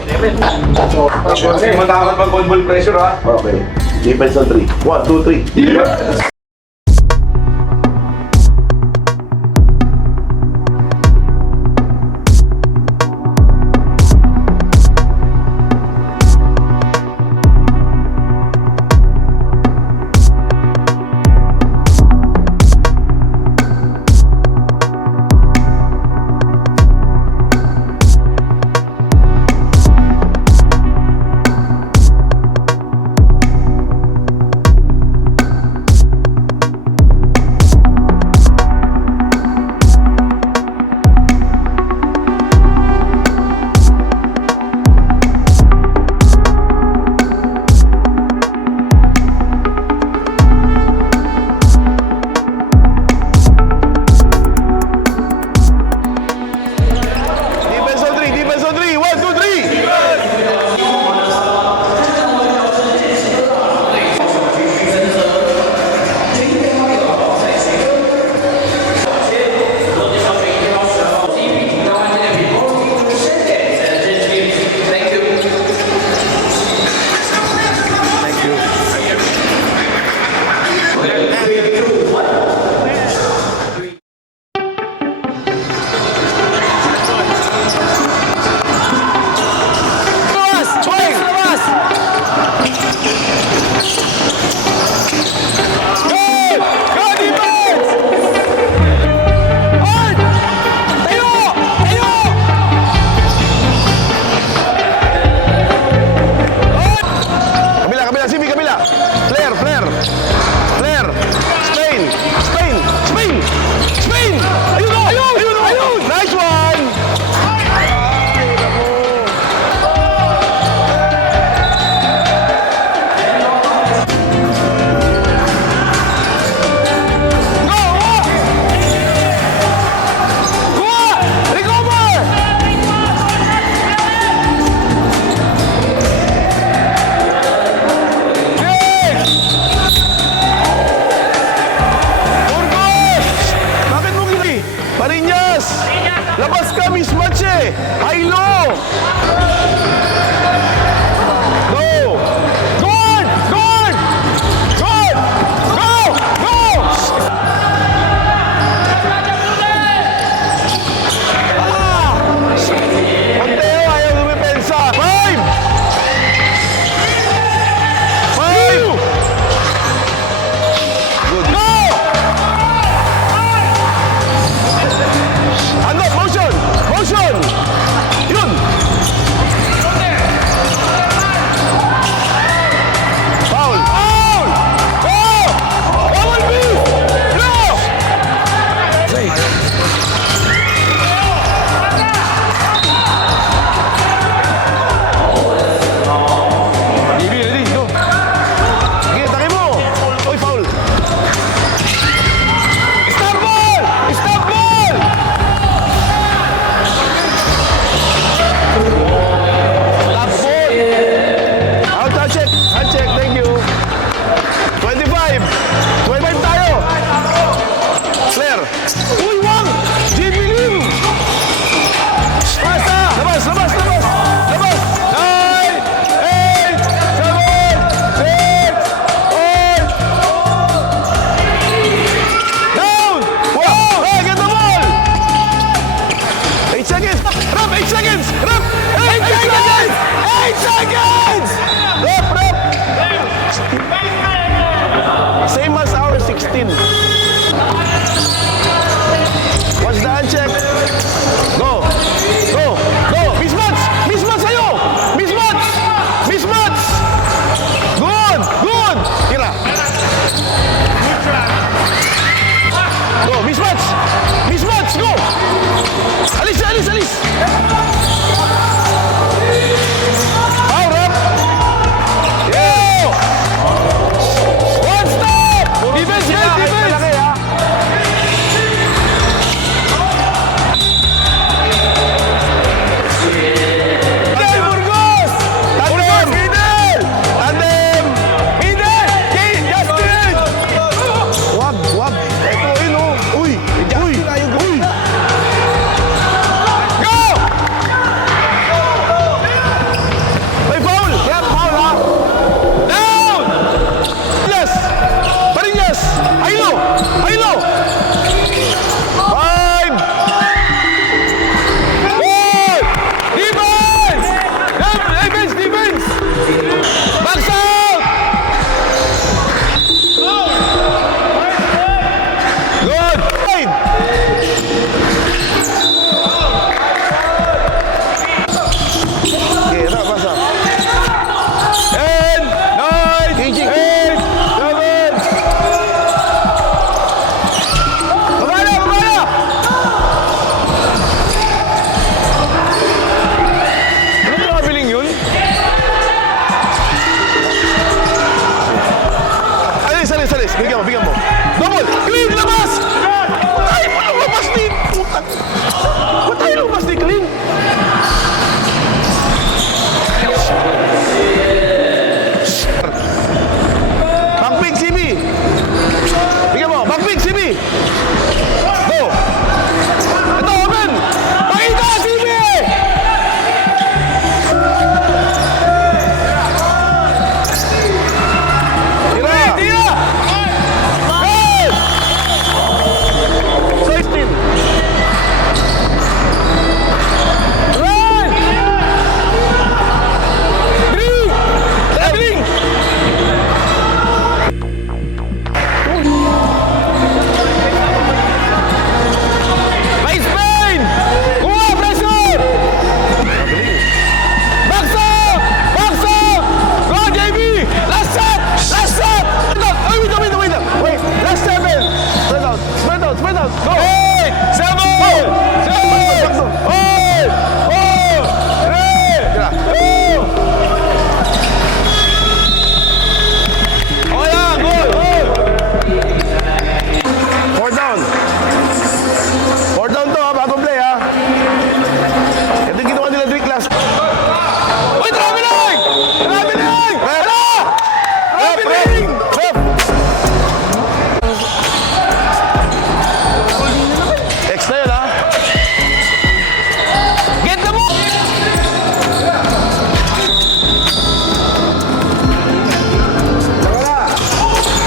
Matakot mag-ball pressure, ha? Okay. Defense on 3. 1, 2, 3. Go! 8, 7, 6, 5, 4, 3, 2. Okay lang, goal! 4 down. 4 down to ha, bagong play ha. Ito yung ginawa nila Drake last. Uy, traveling! Traveling! Hala! Traveling! Rep! X na yun ha. Get the ball!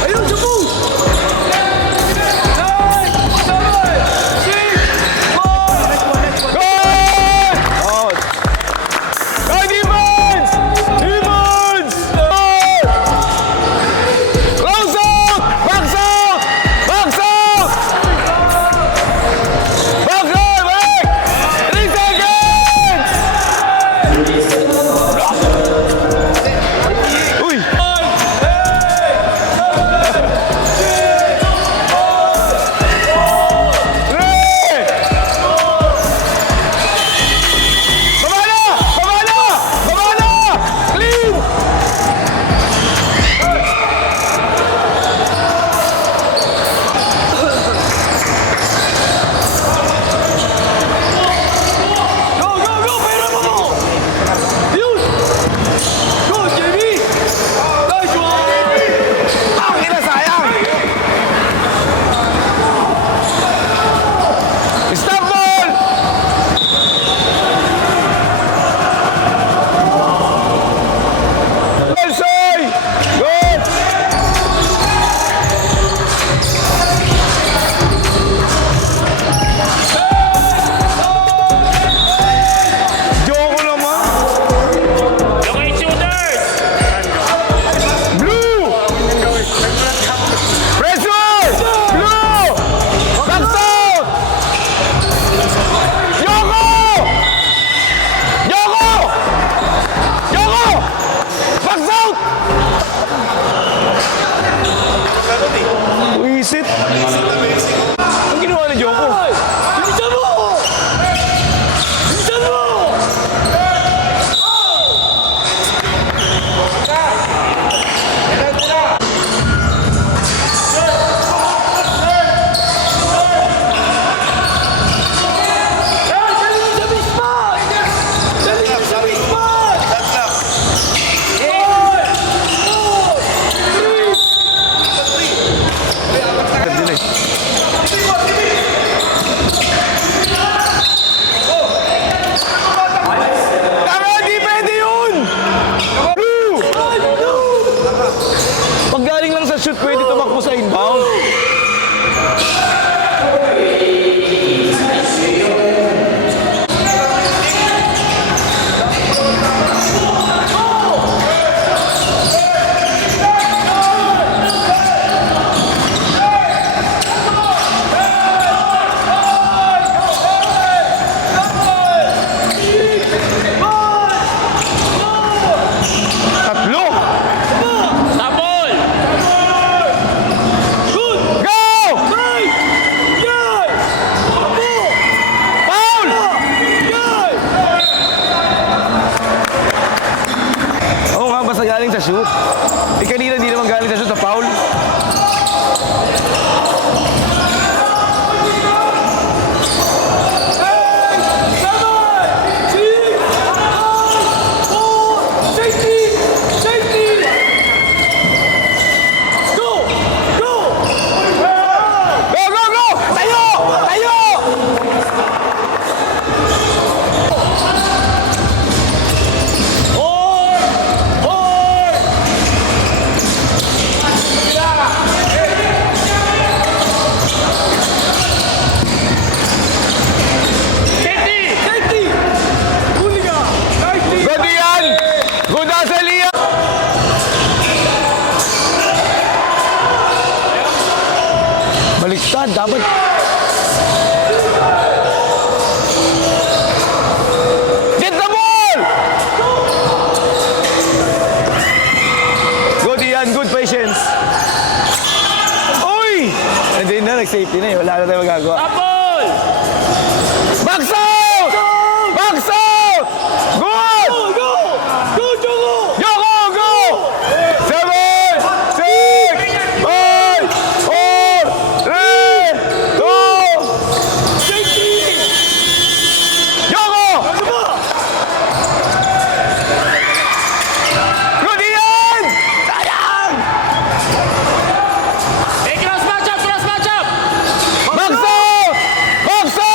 Ayun, Jabu! Wisit? Ang ginawa ni Joko? Bilisan mo! Bilisan mo! Tama, di pwede yun! Blue! Pag galing lang sa shoot, pwede tumakbo sa inbound. Tatlo! Tapol! Go! Foul! Oo nga, basta galing sa shoot. Eh kanina hindi naman galing sa shoot, sa foul. Go, go, go! Tayo! Tayo! Good yan! Good hustle, Liam! Baliktad, dapat. Get the ball! Good yan, good patience. Uy! Hindi na, safety na eh. Wala na tayong magagawa. Apple! Bakso! Bakso! Good! Go! Go! Go, Joko! Joko, go! 7, 6, 5, 4, 3, 2, Joko! Good, Ian! Sayang! Hey, cross match up! Cross match up! Bakso! Bakso!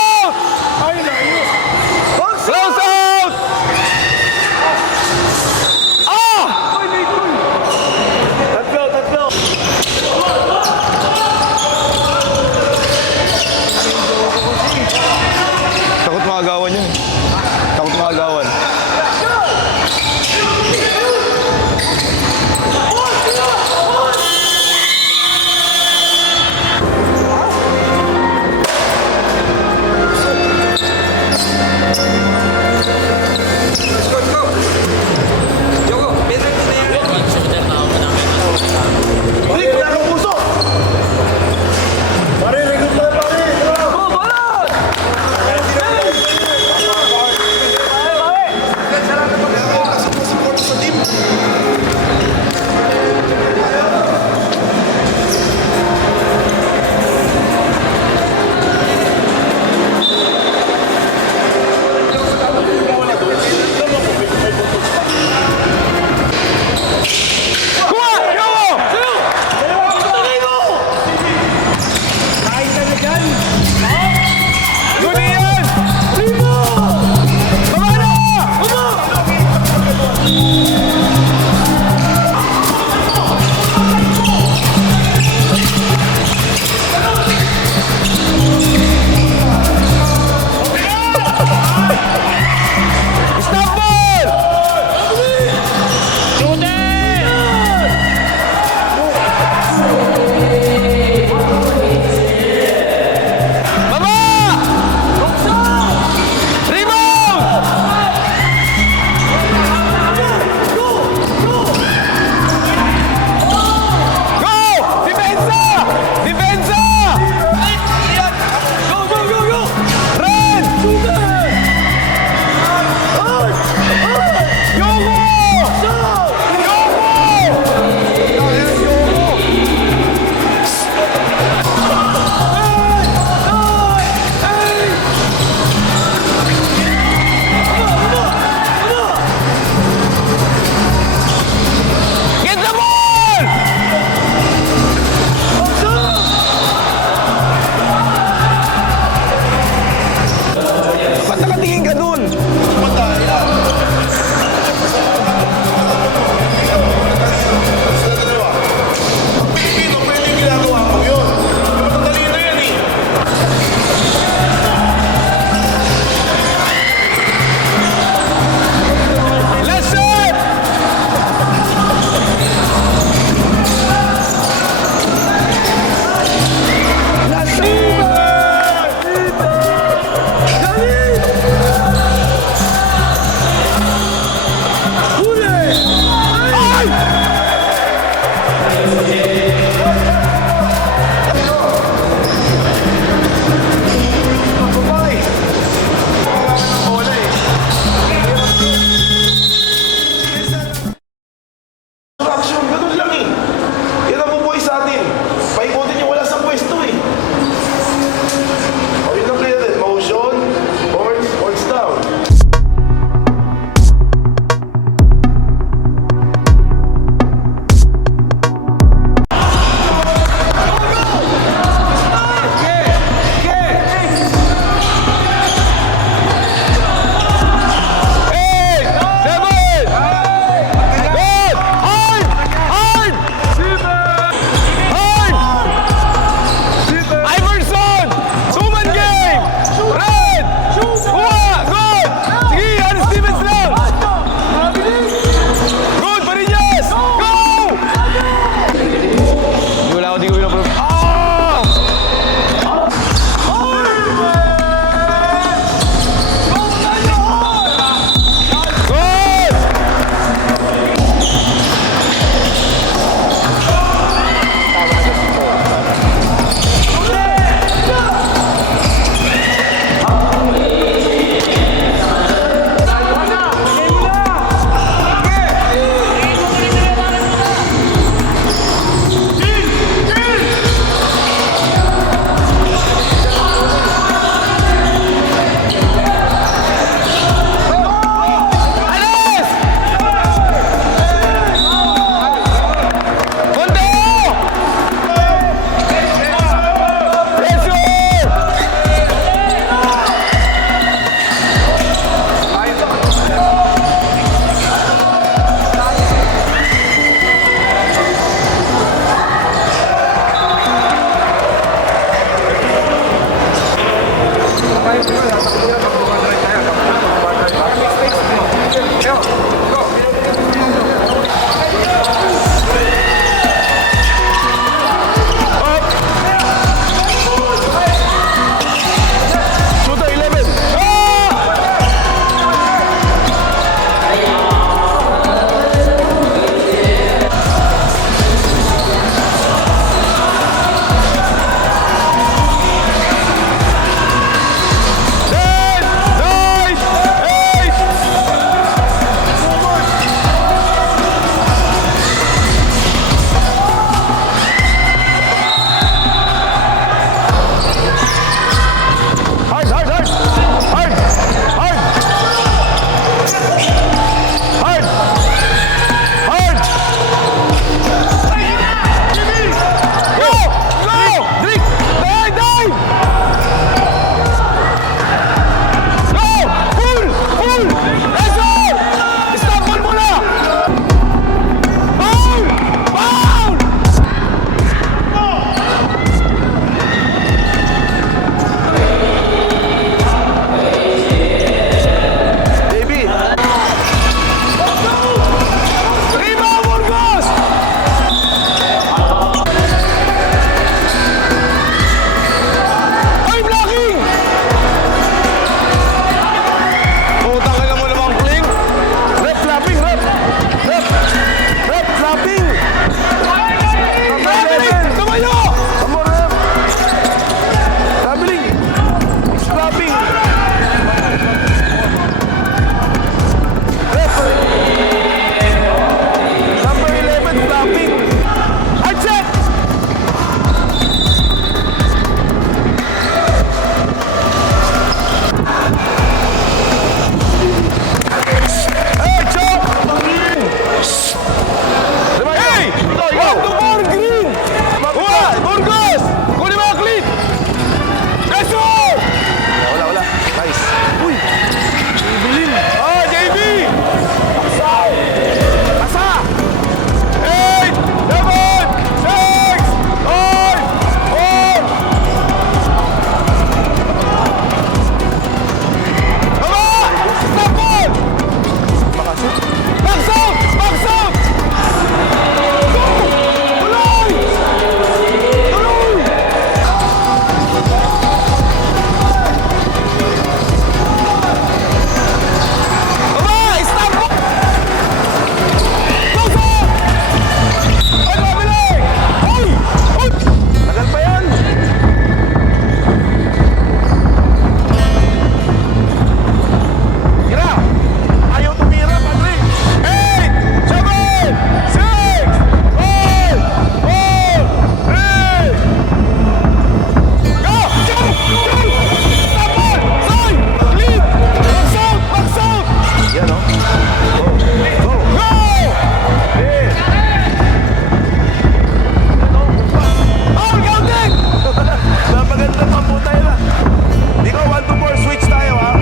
Ikaw, 1 to 4, switch tayo ha.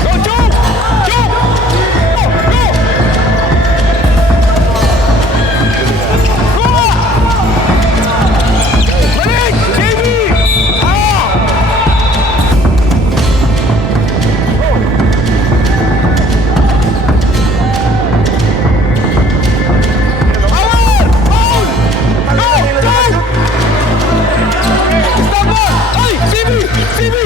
Go, jump! Jump! Go! Go! Go! Balik! JB! Ah! Awal! Foul! Go! Go! Stop ball! Ay! CB! CB!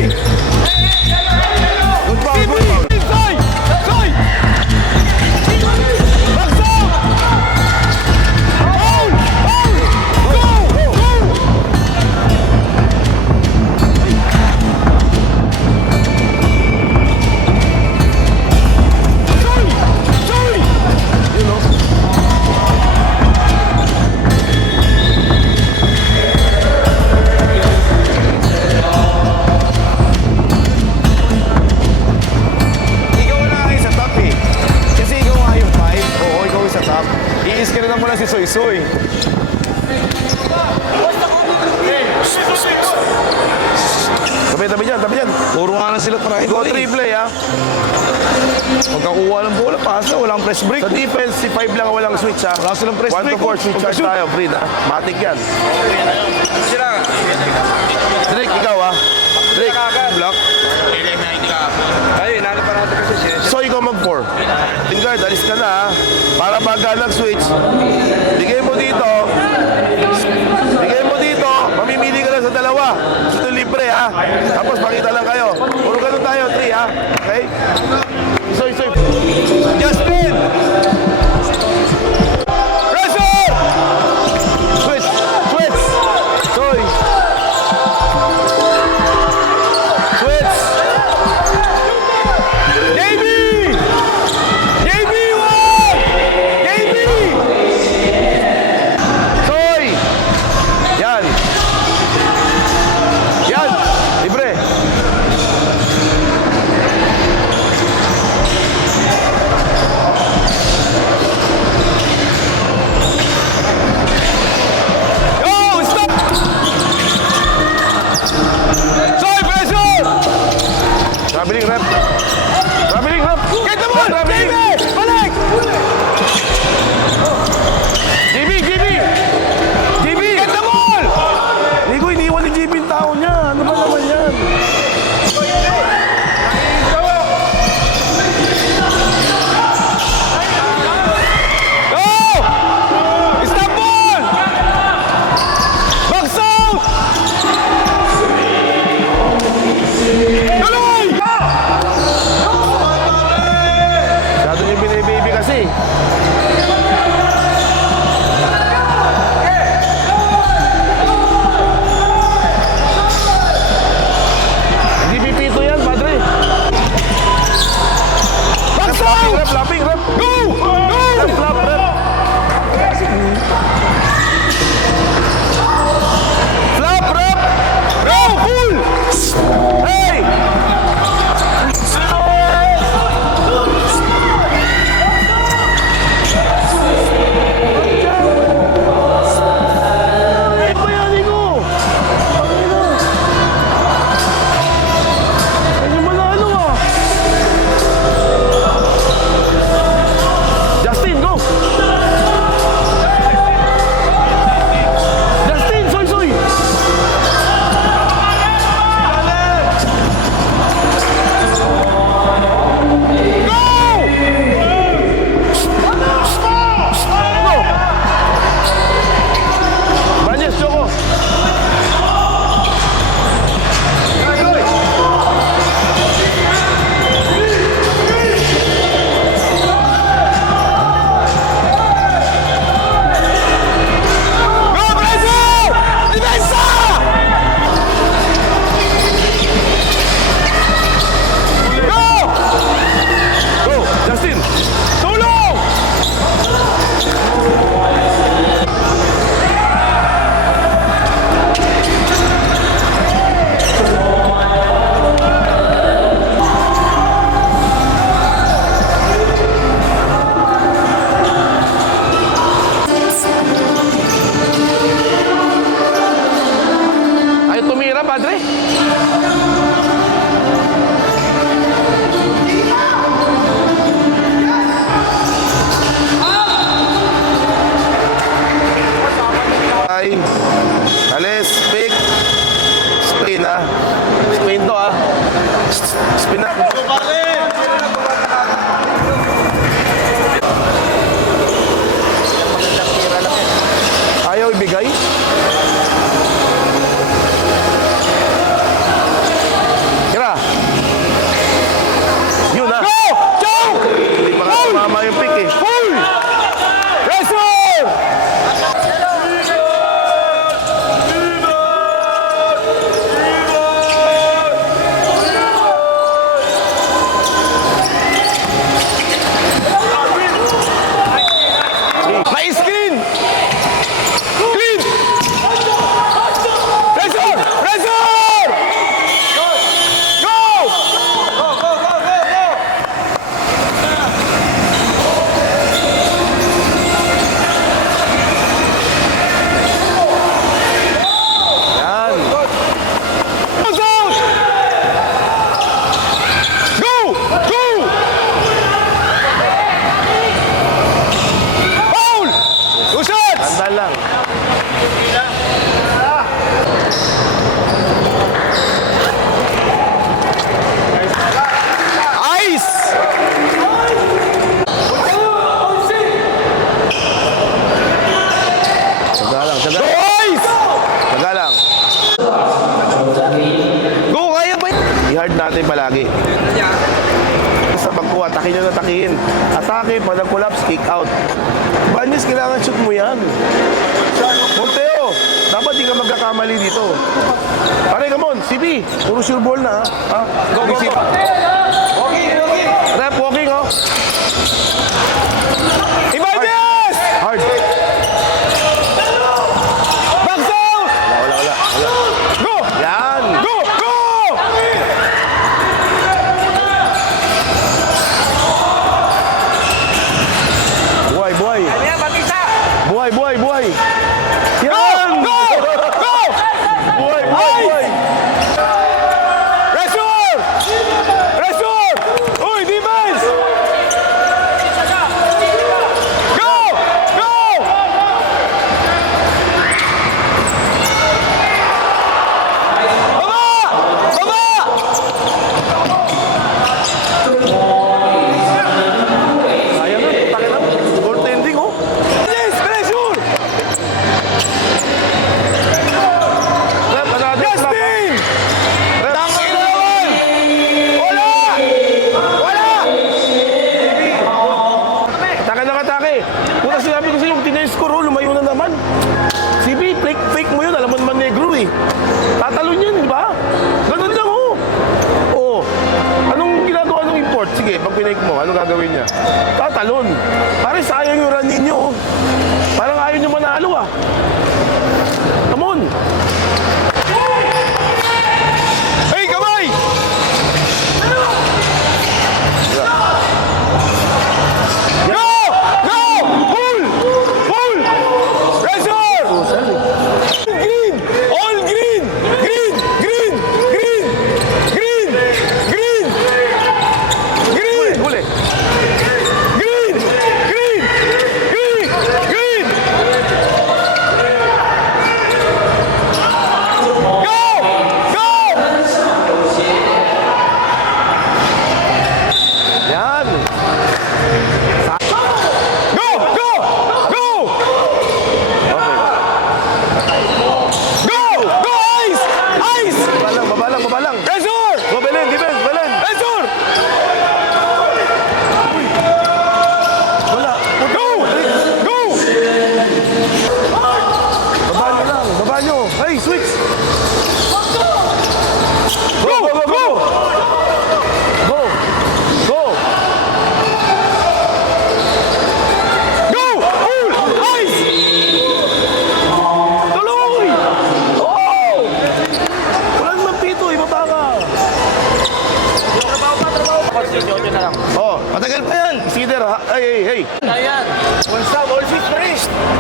Good ball, good ball. Inside! Inside! Box out! Foul! Foul! Go! Go! Sorry! Sorry! You know. Ikaw na nga sa top eh. Kasi ikaw nga yung 5. Oo, ikaw yung sa top. I-screen mo na si Soy Soy. Tabi dyan, tabi dyan. Puro nga na sila para ikaw triple ha. Pagkakuha ng bola, pasa, walang press break. Sa defense, si 5 lang walang switch ha. Wala silang press 1 break. to 4, switch charge Pagka-shoot. tayo, Fred ha. Matik yan. Drake, ikaw ha. Drake, block. So, ikaw mag-4. Lingard, alis ka na ha. Para pagka nag-switch, bigay mo dito. Bigay mo dito. Mamimili ka lang sa dalawa. Ito libre ha. Tapos pakita lang kayo. Puro ganun tayo, 3 ha. Okay? Soy. Justin! Pressure! Switch! Switch! Soy! Switch! JB! JB, one! JB! Bye. Alis, pick. Spin ah. Spin to ah. Spin na. Ayaw ibigay? Tira. Yun na. Go! Choke! Hindi pa nga tumama yung pick eh. Full! Wrestler! May screen! Clean! Wrestler! Wrestler! Go! Yan. Goes out! Go! Go! Foul! Two shots! Tanda lang. Ice! Tsaga lang, tsaga lang. Ice! Tsaga lang. Go, kaya ba? I-hard natin palagi. Sa pagkuha, takin nyo na takihin. Atake, pag nag-collapse, kick out. Banis, kailangan shoot mo yan. Monteo, dapat di ka magkakamali dito. Pare, come on, CB, puro sure ball na ha. Go, go, go. Rep, walking, oh. Ibanez! Hard. Box out! Wala. Go! Yan! Go! Go! Buhay! Buhay! Yan! Go! Go! Buhay! Pressure! Uy, defense! Go! Baba! Sayang na, takin na. Goaltending, oh. Yes, pressure! Rep, Justin! Tangin na naman! Wala! Atake! Kung sinabi ko sa'yo, tinay-score, oh, lumayo na naman. CB, fake mo yun. Alam mo naman negro eh. Tatalon yun, di ba? Ganun lang, oh. Oh. Anong ginagawa ng import? Sige, pag pinake mo, anong gagawin niya? Tatalon. Pare, sayang yung run ninyo, oh. Parang ayaw nyo manalo, ah. Come on. Hey, kamay! Go! Go! Pull! Pressure! Green! All green! Green! Huli! Green! Go! Yan! Go! Ice! Babalang! Pressure! Go, Belen! Defense! Belen! Pressure! Wala! Go! Baba nyo! Hey, switch! Go! Ice! Tuloy! Oh! Wala naman pito, ibaba ka. Oh, matagal pa yan. Consider, ha? Hey.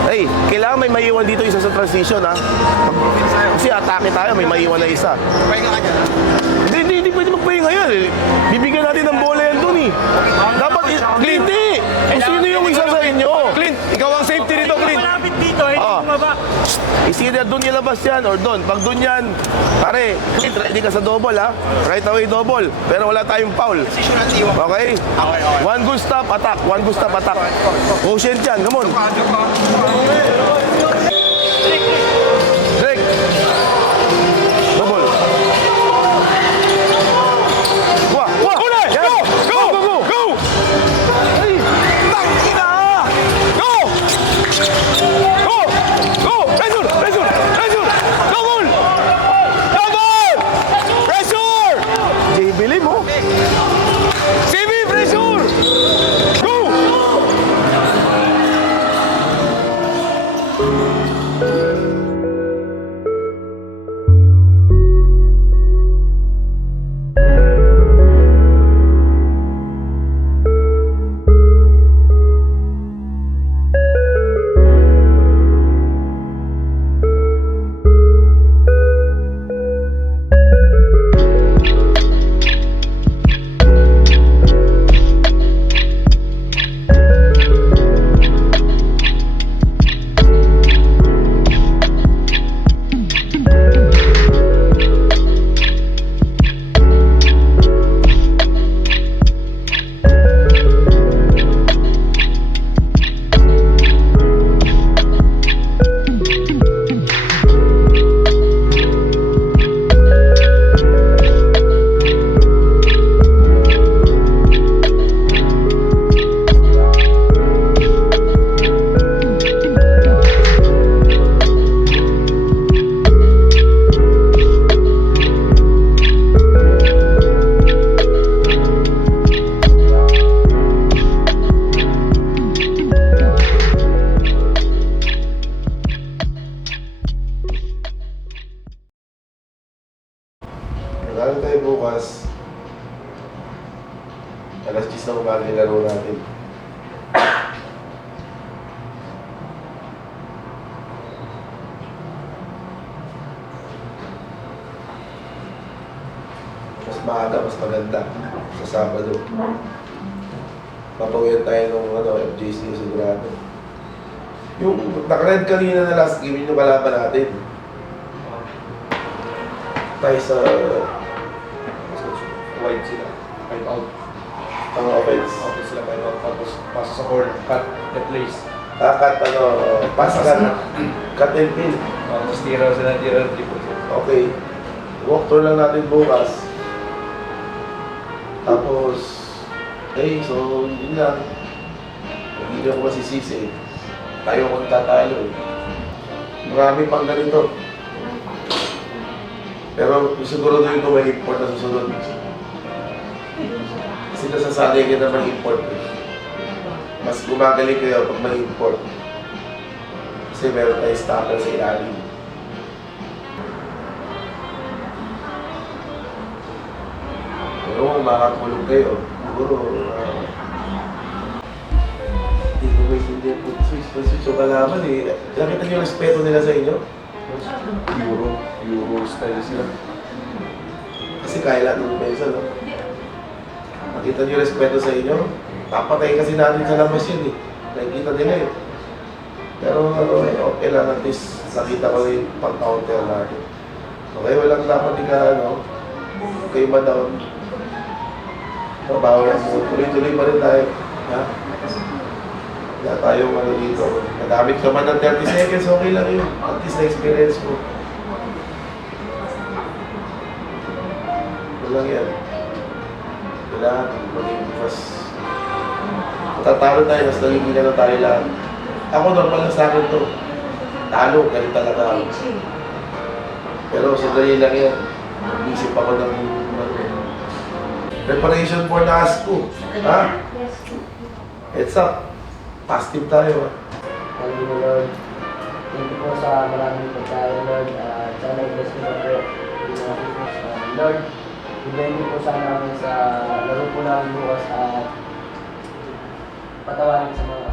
Hey, kailangan may maiwan dito isa sa transition, ha? Kasi atake tayo, may maiwan na isa. Hindi pwede magpahinga yan. Bibigyan natin ng bola yan dun, eh. Dapat, Clint, kung sino yung isa sa inyo. Clint, ikaw ang safety dito, Clint. Malapit dito, hindi Is either doon ilabas yan or doon. Pag doon yan, pare, ready ka sa double ha. Right away double. Pero wala tayong foul. Okay? One good stop, attack. One good stop, attack. Quotient yan, come on. Drake. Double. Wah, wah. Yes. Go! Go! Go! Go! Ay, tangina! Go! Go! Go! Pressure! Pressure! Pressure! Double! Double! Pressure! JB Lim, oh. CB, pressure! Go! Lalo tayo bukas. Alas 10 na umaga yung laro natin. Mas maaga, mas maganda sa Sabado. Papawian tayo ng FJC sigurado. Yung naka-red kanina na last game, yung kalaban natin. Tayo sa Wide sila. 5 out. ang offense. Offense sila 5 out. Tapos pass sa corner. Cut. That place. Cut, pass cut. Cut and pin. Tapos tira sila. Tira triple. Okay. Walk through lang natin bukas. Tapos, so yun lang. Hindi ako masisisi. Tayo kung tatalo. Marami pang ganito. Pero siguro doon ko may import na susunod. Kasi nasasanay ka na may import. Mas gumagaling kayo pag may import. Kasi meron tayong stopper sa ilalim. Pero kung makatulog kayo, siguro hindi ko may hindi po switch o kalaman eh. Nakita niyo yung respeto nila sa inyo? Euro style sila. Kasi kaya lahat ng pesa, no? Nakita niyo yung respeto sa inyo? Papatay kasi natin sa labas yun eh. Nakikita nila eh. Pero okay lang, at least nakita ko yung pang-counter natin. Okay, walang dapat kayo ma-down. Trabaho lang mo. Tuloy-tuloy pa rin tayo. Ha? Wala tayong dito. Nagamit ka man ng 30 seconds, okay lang yun. At least na-experience mo. Walang yan. Kailangan maging mas tatalo tayo, mas nagigilan na tayo lahat. Ako normal lang sa akin to. Talo, ganun talaga ako. Pero sandali lang yan. Isip ako ng preparation for the ASCO. Ha? Heads up. Positive tayo. Thank you, Lord. Thank you po sa maraming pagkain, Lord. Sana i-bless mo po yung mga business. Lord, i-bless po sana namin sa laro po namin bukas at patawarin sa mga